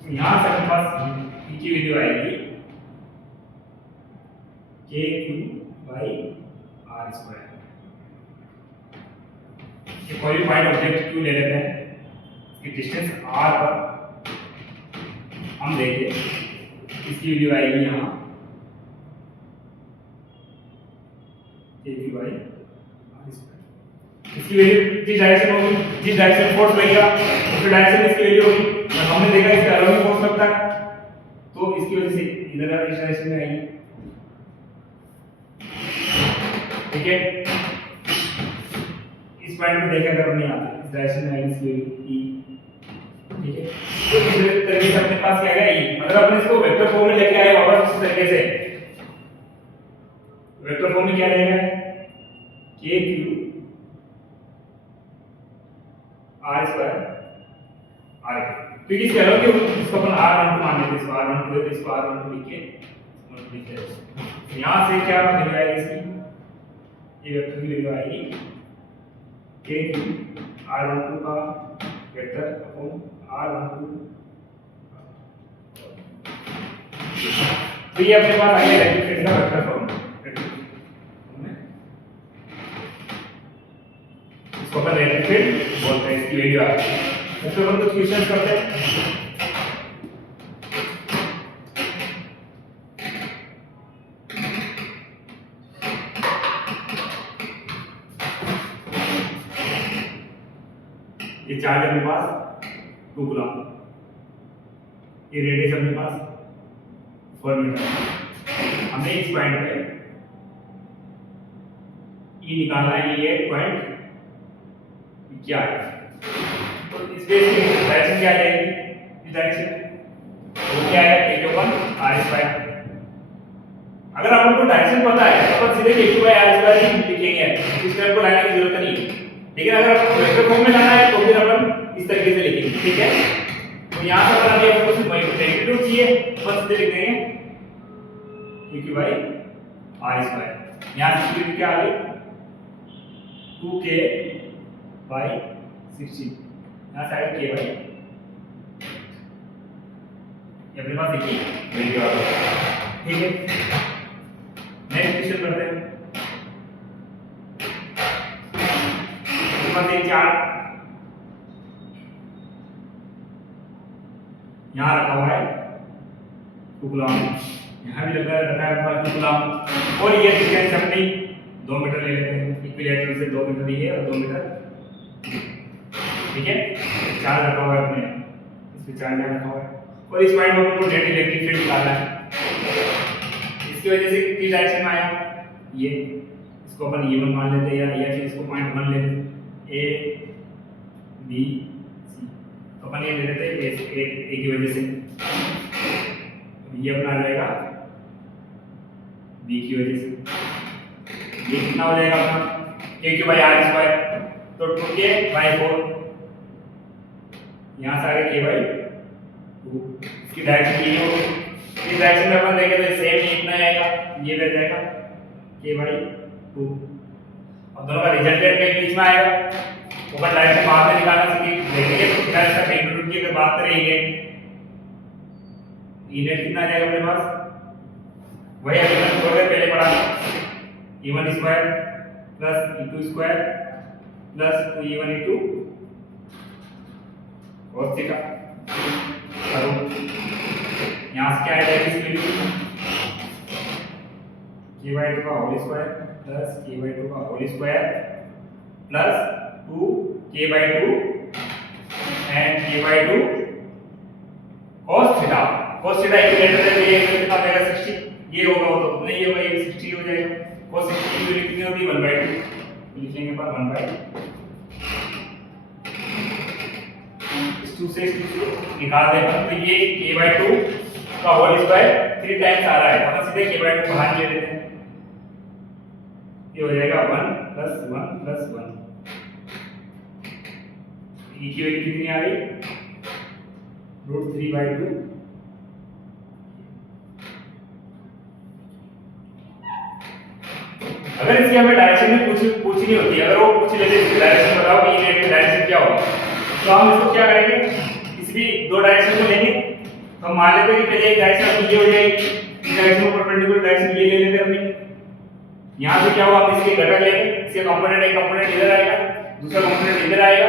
तो यहां से अपने पास E की वैल्यू आएगी KQ/r2। ये कोई भी पॉइंट ऑब्जेक्ट Q ले लेते हैं, इसकी डिस्टेंस r पर हम देखिए इसकी वैल्यू आएगी यहाँ KQ/r2। इसकी वैल्यू जिस डायरेक्शन होगी, जिस डायरेक्शन फोर्स लगेगा उस डायरेक्शन में इसकी वैल्यू होगी। और हमने देखा इसके अलोंग फोर्स लगता है तो इसकी वजह से इधर इस डायरेक्शन में आएगी, ठीक है। इस पॉइंट पे देखा अगर हमने यहाँ इस डायरेक्शन में आएगी इसकी वैल्यू E, ठीक है। तो इस तरीके से अपने पास क्या आ गया E। अगर अपन इसको वेक्टर फॉर्म में लेके आए वापस इस तरीके से, वेक्टर फॉर्म में क्या रहेगा KQ/r2 क्योंकि इसके अलावा इसको अपन r12 मान लेते हैं, इसको r12 है तो इसको r12 लिख के यहां से क्या वैल्यू आएगी इसकी, ये वेक्टर की वैल्यू आएगी KQ/r12 का वेक्टर अपॉन r12। तो ये अपने पास आ गया इलेक्ट्रिक फील्ड का वेक्टर फॉर्म। इसको अपन इलेक्ट्रिक फील्ड बोलते हैं, इसकी वैल्यू आ गई। तो हम कुछ क्वेश्चंस करते हैं। ये चार्ज अपने पास 2 कूलम, ये रेडियस अपने पास 4 मीटर। हमें इस पॉइंट पे E निकालना है, ये पॉइंट क्या है। तो इस पे डायरेक्शन क्या आ जाएगी, इस डायरेक्शन वो क्या है KQ/r2। अगर आपको डायरेक्शन पता है तो अपन सीधे KQ/r2 ही लिखेंगे, इस टर्म को लाने की जरूरत नहीं है। लेकिन अगर आपको वेक्टर फॉर्म में लाना है तो फिर अपन इस तरीके से लिखेंगे, ठीक है। तो यहां से अपन अभी आपको सिर्फ मैग्नीट्यूड चाहिए, बस सीधे लिख देंगे KQ/r2। यहां से स्पीड क्या आ गई 2K/16, यहां से आएगा K/, ये अपने पास एक वैल्यू आ गई, ठीक है। नेक्स्ट क्वेश्चन करते हैं। एक चार्ज यहाँ रखा हुआ है 2 कूलम, यहाँ भी रखा है अपने पास 2 कूलम, और ये डिस्टेंस अपनी 2 मीटर ले लेते हैं, इक्विलेटरल से 2 मीटर ये और 2 मीटर, ठीक है। चार्ज रखा हुआ है अपने, इस पे चार्ज रखा हुआ है और इस पॉइंट पर हमको नेट इलेक्ट्रिक फील्ड निकालना है। इसकी वजह से किस डायरेक्शन में आया, ये इसको अपन E1 मान लेते हैं या फिर इसको पॉइंट 1 ले लेते हैं, A B C, तो अपन ये ले लेते हैं A की वजह से, ये अपना आ जाएगा B की वजह से, ये कितना हो जाएगा अपना KQ/r2, तो 2K/4, यहाँ से आ गया K/2, इसकी डायरेक्शन ये होगी। इस डायरेक्शन में अपन देखें तो सेम ही इतना आएगा, ये बैठ जाएगा K/2। अब अब दोनों का रिजल्टेंट के बीच में आएगा, ऊपर डायरेक्शन बाद में निकालना सीखेंगे। तो फिलहाल इसका टेम्परेचर की अगर बात करें ई नेट कितना आ जाएगा अपने पास, वही अभी मैंने थोड़ी देर पहले पढ़ा E1 square plus E2 square plus E1 E2 cos theta. यहाँ से क्या आ जाएगा इसकी वैल्यू k/2 का होल स्क्वायर प्लस k/2 का whole square plus 2k/2 and k/2 cos theta. cos theta इक्विलेटर है, ये कितना आ जाएगा 60, ये होगा वो तो नहीं, ये होगा ये 60 हो जाएगा। cos 60 की वैल्यू कितनी होती है 1/2, लिखेंगे पर 1/2 इस 2 से इस 2 से निकाल दें तो ये k/2 का होल स्क्वायर 3 टाइम्स आ रहा है, हम सीधे k/2 बाहर ले लेते हैं, ये हो जाएगा 1 + 1 + 1। e की वैल्यू कितनी आ गई √3/2। अगर इसकी हमें डायरेक्शन में पूछनी होती है, अगर वो पूछ लेते हैं डायरेक्शन बताओ कि ये नेट डायरेक्शन क्या होगा, तो हम इसको क्या करेंगे, किसी भी दो डायरेक्शन को लेंगे। तो हम मान लेते हैं कि पहले एक डायरेक्शन ये हो जाएगी, इस डायरेक्शन को परपेंडिकुलर डायरेक्शन ये ले लेते हैं अपनी। यहाँ से क्या हुआ, हम इसके घटक लेंगे, इसके कंपोनेंट, एक कंपोनेंट इधर आएगा, दूसरा कंपोनेंट इधर आएगा,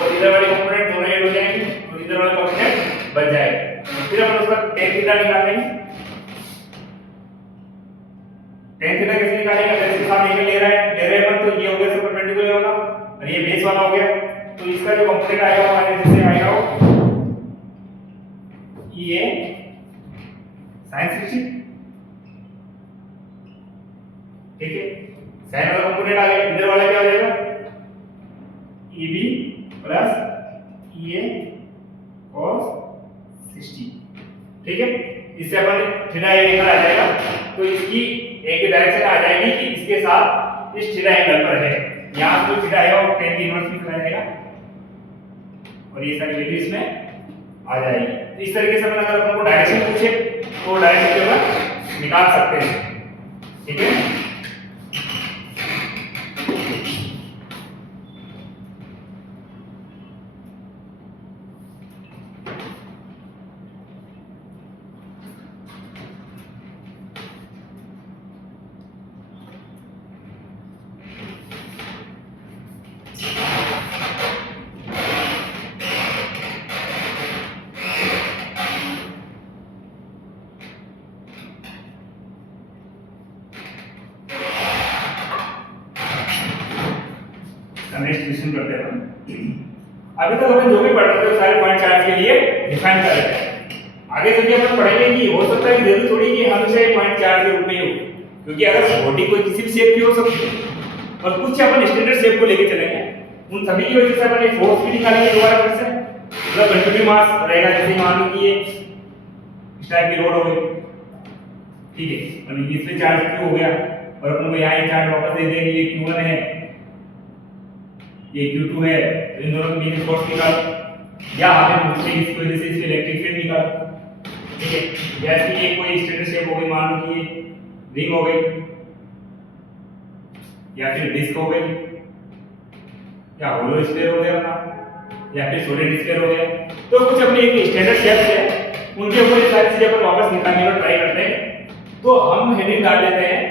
और इधर वाले कंपोनेंट दोनों ऐड हो जाएंगे, और इधर वाला कंपोनेंट बच जाएगा। फिर हम उसका tan थीटा निकालेंगे। tan थीटा कैसे निकालेंगे, अगर इसके साथ एंगल ले रहे हैं तो ये हो गया इससे परपेंडिकुलर होगा, और ये बेस वाला हो गया, तो इसका जो कंपोनेंट आएगा वो हमारे जैसे आएगा वो ये sin 60, ठीक है। sin वाला कंपोनेंट आ गया, इधर वाला क्या हो जाएगा EB प्लस EA cos 60, ठीक है। इससे अपन थीटा एंगल आ जाएगा, तो इसकी एक डायरेक्शन आ जाएगी कि इसके साथ इस थीटा एंगल पर है, यहाँ से जो थीटा आएगा वो tan की इनवर्स में चला जाएगा, और ये सारी वैल्यू इसमें आ जाएगी। तो इस तरीके से अपन अगर अपन को डायरेक्शन पूछे तो डायरेक्शन के बाद निकाल सकते हैं, ठीक है। नेक्स्ट क्वेश्चन करते हैं। अभी तक अपन जो भी पढ़ रहे थे सारे पॉइंट चार्ज के लिए डिफाइन कर रहे हैं। आगे चल के अपन पढ़ेंगे कि हो सकता है कि जरूरी थोड़ी कि हमेशा ये पॉइंट चार्ज के रूप में ही हो, क्योंकि अगर बॉडी कोई किसी भी शेप की हो सकती है, और कुछ अपन स्टैंडर्ड शेप को लेके चलेंगे, उन सभी की वजह से अपन एक फोर्स भी निकालेंगे दोबारा फिर से, मतलब कंटिन्यू मास रहेगा। जैसे मान लो कि ये इस टाइप की रोड हो गई, ठीक है, अभी इसमें चार्ज Q हो गया, और अपन को यहाँ चार्ज वापस दे देंगे, ये Q1 है, ये Q2 है, तो इन दोनों के बीच में फोर्स निकाल, या हमें पूछते हैं इसकी वजह से इसके इलेक्ट्रिक फील्ड निकाल, ठीक है। जैसे कि ये कोई स्टैंडर्ड शेप हो गई, मान लो कि ये रिंग हो गई, या फिर डिस्क हो गई, या होलो स्फीयर हो गया अपना, या फिर सॉलिड स्फीयर हो गया, तो कुछ अपने एक स्टैंडर्ड शेप्स है, उनके ऊपर ये सारी चीजें अपन वापस निकालने का ट्राई करते हैं। तो हम हेडिंग डाल देते हैं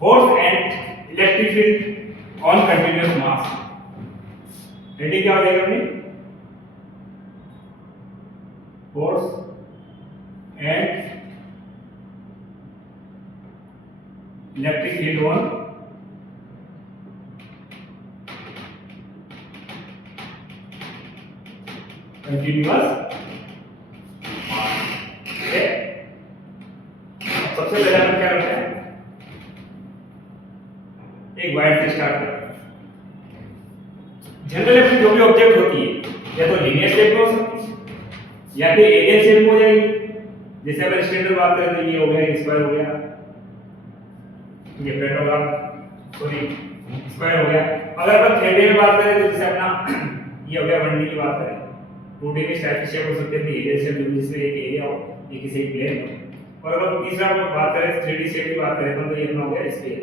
force and electric field on continuous mass. Heading क्या हो जाएगा अपनी, force and electric field on continuous mass, ठीक है। सबसे पहले हम क्या करते हैं, एक वायर से स्टार्ट करते हैं। जनरली अपनी जो भी ऑब्जेक्ट होती है, या तो लीनियर शेप में हो सकती है, या फिर एलियन शेप में हो जाएगी। जैसे अगर स्टैंडर्ड बात करें तो ये हो गया स्क्वायर हो गया, ये पेंटागन, सॉरी स्क्वायर हो गया। अगर अपन 3D में बात करें तो जैसे अपना ये हो गया 1D की बात करें, 2D में टाइप की शेप हो सकती है, एलियन शेप जिसमें एक एरिया हो, एक किसी प्लेन हो, और अगर तीसरा बात करें 3D शेप की बात करें तो ये अपना हो गया स्फीयर।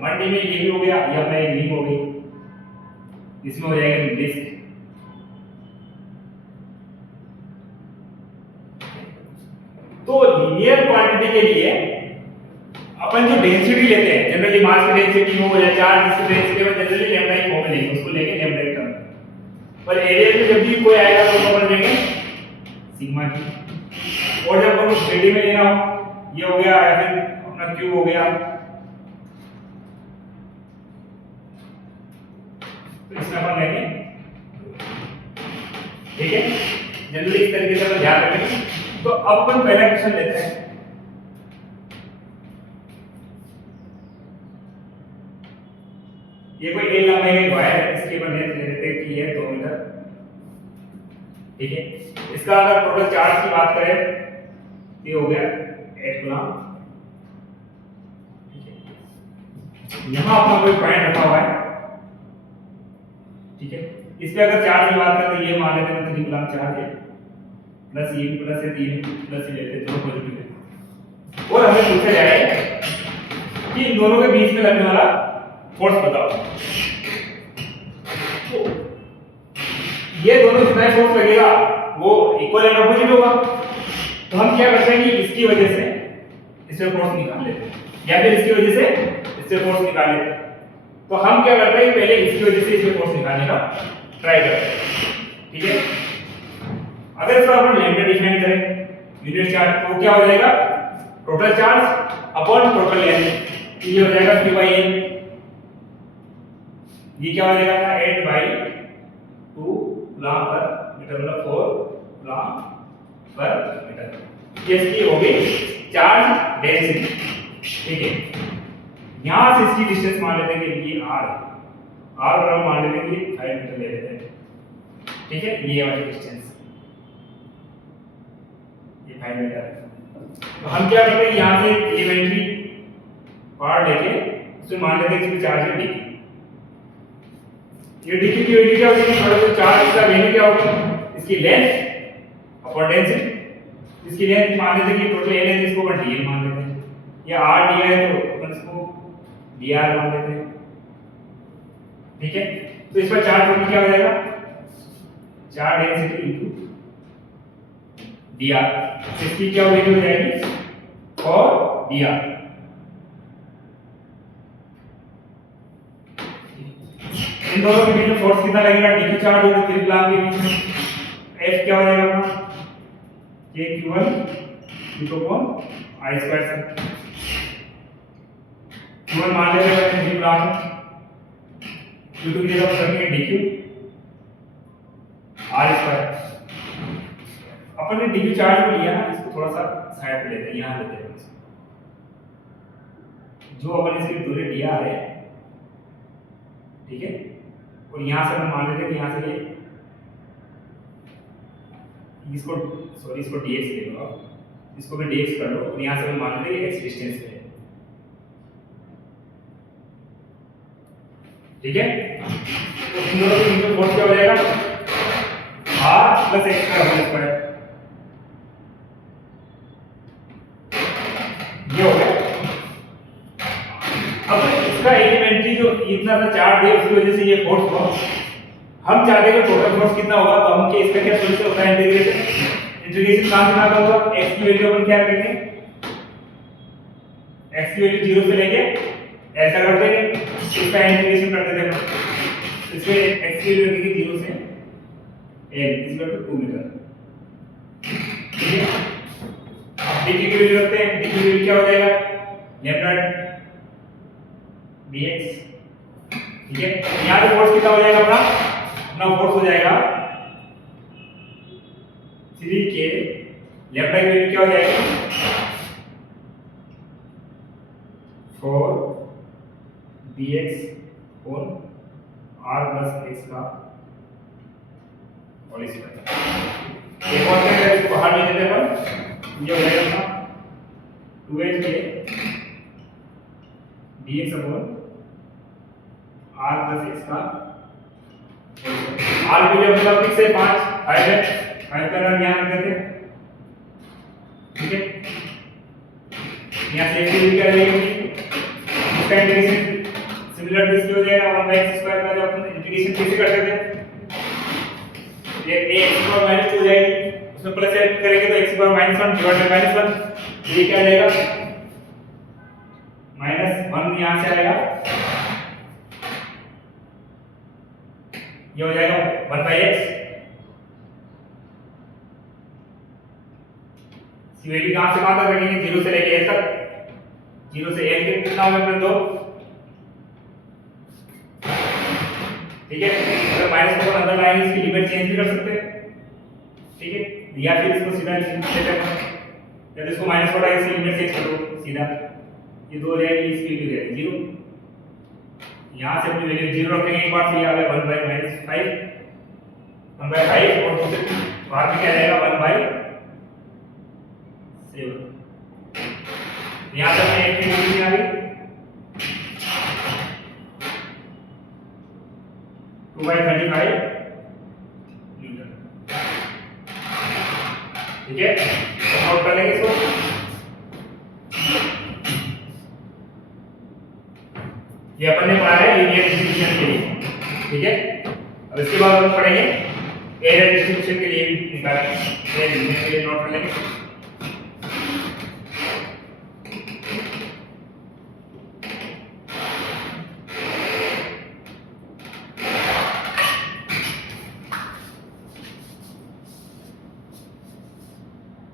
1D में ये भी हो गया, ये अपना एक रिंग हो गई, इसमें हो जाएगा डिस्क। तो लीनियर क्वांटिटी के लिए अपन जो डेंसिटी लेते हैं, जनरली मास की डेंसिटी हो या चार्ज की डेंसिटी में जनरली लैम्डा ही फॉर्म लेंगे, उसको लेंगे लैम्डा ही टर्म। पर एरिया में जब भी कोई आएगा तो उसको अपन लेंगे सिग्मा की। और जब अपन 3D में लेना हो, ये हो गया या फिर अपना क्यूब हो गया, तो इसमें अपन लेंगे, ठीक है। जनरली इस तरीके से अपन ध्यान रखेंगे। तो अब अपन पहला क्वेश्चन लेते हैं। ये कोई एल लंबाई का वायर है, इसके अपन लेंथ ले लेते हैं कि ये 2 मीटर, ठीक है। इसका अगर टोटल चार्ज की बात करें ये हो गया 8 गुना, ठीक है। यहां अपना कोई पॉइंट रखा हुआ है, ठीक है। इस पे अगर चार्ज की बात करें तो ये मान लेते हैं 3 गुना चार्ज है, प्लस ये प्लस है, 3 प्लस ये लेते हैं, दोनों पॉजिटिव है। और हमें पूछा जाए कि इन दोनों के बीच में लगने वाला फोर्स बताओ। तो ये दोनों जितना फोर्स लगेगा वो इक्वल एंड ऑपोजिट होगा। तो हम क्या करते हैं कि इसकी वजह से इससे फोर्स निकाल लेते हैं, या फिर इसकी वजह से इससे फोर्स निकाल लेते हैं। तो हम क्या करते हैं कि पहले इसकी वजह से इससे फोर्स निकालने का ट्राई करते हैं, ठीक है। अगर इसको अपन लैम्डा डिफाइन करें यूनिट चार्ज, तो क्या हो जाएगा total charge upon total length, ये हो जाएगा Q/N। ये क्या हो जाएगा 8/2 कूलम पर मीटर, मतलब 4 कूलम पर मीटर। ये इसकी होगी चार्ज डेंसिटी, ठीक है। यहां से इसकी डिस्टेंस मान लेते हैं कि ये r बराबर मान लेते हैं कि 5 मीटर ले लेते हैं, ठीक है। ये वाली डिस्टेंस ये 5 मीटर है। तो हम क्या करते हैं यहां से एलिमेंट्री पार्ट लेके उसमें मान लेते हैं कि इसमें चार्ज है d। ये dq की वैल्यू क्या होगी, थोड़ा सा चार्ज का वैल्यू क्या होगा, इसकी लेंथ अपॉन डेंसिटी। इसकी लेंथ मान लेते हैं कि टोटल l है, इसको अपन dl मान लेते हैं, या r दिया है तो अपन इसको dr मान लेते हैं, ठीक है। तो इस पर चार्ज टोटल क्या हो जाएगा, चार्ज डेंसिटी इनटू dr। इसकी क्या वैल्यू हो जाएगी और dr। इन दोनों के बीच में फोर्स कितना लगेगा, dq चार्ज और 3 कूलम के बीच में, F क्या हो जाएगा अपना kq1 q/i²। q1 मान लेते हैं 3 कूलम, q2 की जगह पर रखेंगे dq r²। अपन ने dq चार्ज को लिया ना, इसको थोड़ा सा साइड पे लेते हैं, यहां लेते हैं जो अपन इसकी दूरी dr है, ठीक है। और यहां से हम मान लेते हैं कि यहां से ये इसको dx ले लो, इसको मैं dx कर लो, और यहां से हम मान लेते हैं x डिस्टेंस है, ठीक है। तो इन दोनों के बीच में फोर्स क्या हो जाएगा r + x का होल स्क्वायर, ये हो गया। अब इसका एलिमेंट्री जो इतना सा चार्ज है उसकी वजह से ये फोर्स हुआ। हम चाहते हैं कि टोटल फोर्स कितना होगा, तो हम के इसका क्या सोल्यूशन होता है, इंटीग्रेशन कहां से कहां होगा, x की वैल्यू अपन क्या रखेंगे, x की वैल्यू 0 से लेके ऐसा कर देंगे, इसका इंटीग्रेशन कर देते हैं। इसमें x की वैल्यू रखेंगे 0 से l 2 मीटर, ठीक है। अब dq की वैल्यू रखते हैं, dq की वैल्यू क्या हो जाएगा लैम्डा dx, ठीक है। यहां पे फोर्स कितना हो जाएगा अपना फोर्स हो जाएगा 3k, लैम्डा की वैल्यू क्या हो जाएगी 4 dx और r + x का होल स्क्वायर। एक और क्या है, इसको बाहर ले लेते हैं अपन, ये हो जाएगा अपना 2hk dx upon r + x का r की वैल्यू मतलब फिक्स है 5, हाइट है 5 का नाम यहाँ रख देते हैं, ठीक है। यहाँ से x की वैल्यू क्या रहेगी, इसका इंटीग्रेशन सिमिलर टू इसके हो जाएगा 1/x² का, जो अपन इंटीग्रेशन कैसे करते थे, ये x - 2 हो जाएगी, उसमें प्लस ऐड करेंगे तो x - 1 डिवाइडेड बाय -1, ये क्या आ जाएगा -1 यहाँ से आएगा, ये हो जाएगा 1/x। इसकी वैल्यू कहां से कहां तक रखेंगे, 0 से लेके l तक, 0 से l के कितना होगा अपने 2, ठीक है। अगर माइनस को अंदर लाएंगे इसकी लिमिट चेंज भी कर सकते हैं, ठीक है, या फिर इसको सीधा लिखते हैं, या इसको माइनस को हटा के इसकी लिमिट चेंज कर दो सीधा, ये 2 हो जाएगी, इसकी वैल्यू जाएगी 0, यहां से अपनी वैल्यू 0 रखेंगे एक बार, फिर ये आ गया 1/5 और दूसरे बाहर में क्या आएगा 1/7, यहां तक एक की वैल्यू आ गई 2/35 न्यूटन, ठीक है। तो नोट कर लेंगे इसको, ये अपन ने पढ़ा है लीनियर डिस्ट्रीब्यूशन के लिए, ठीक है। अब इसके बाद हम पढ़ेंगे एरर डिस्ट्रीब्यूशन के लिए भी निकालेंगे, ये लिमिट के लिए नोट कर लेंगे।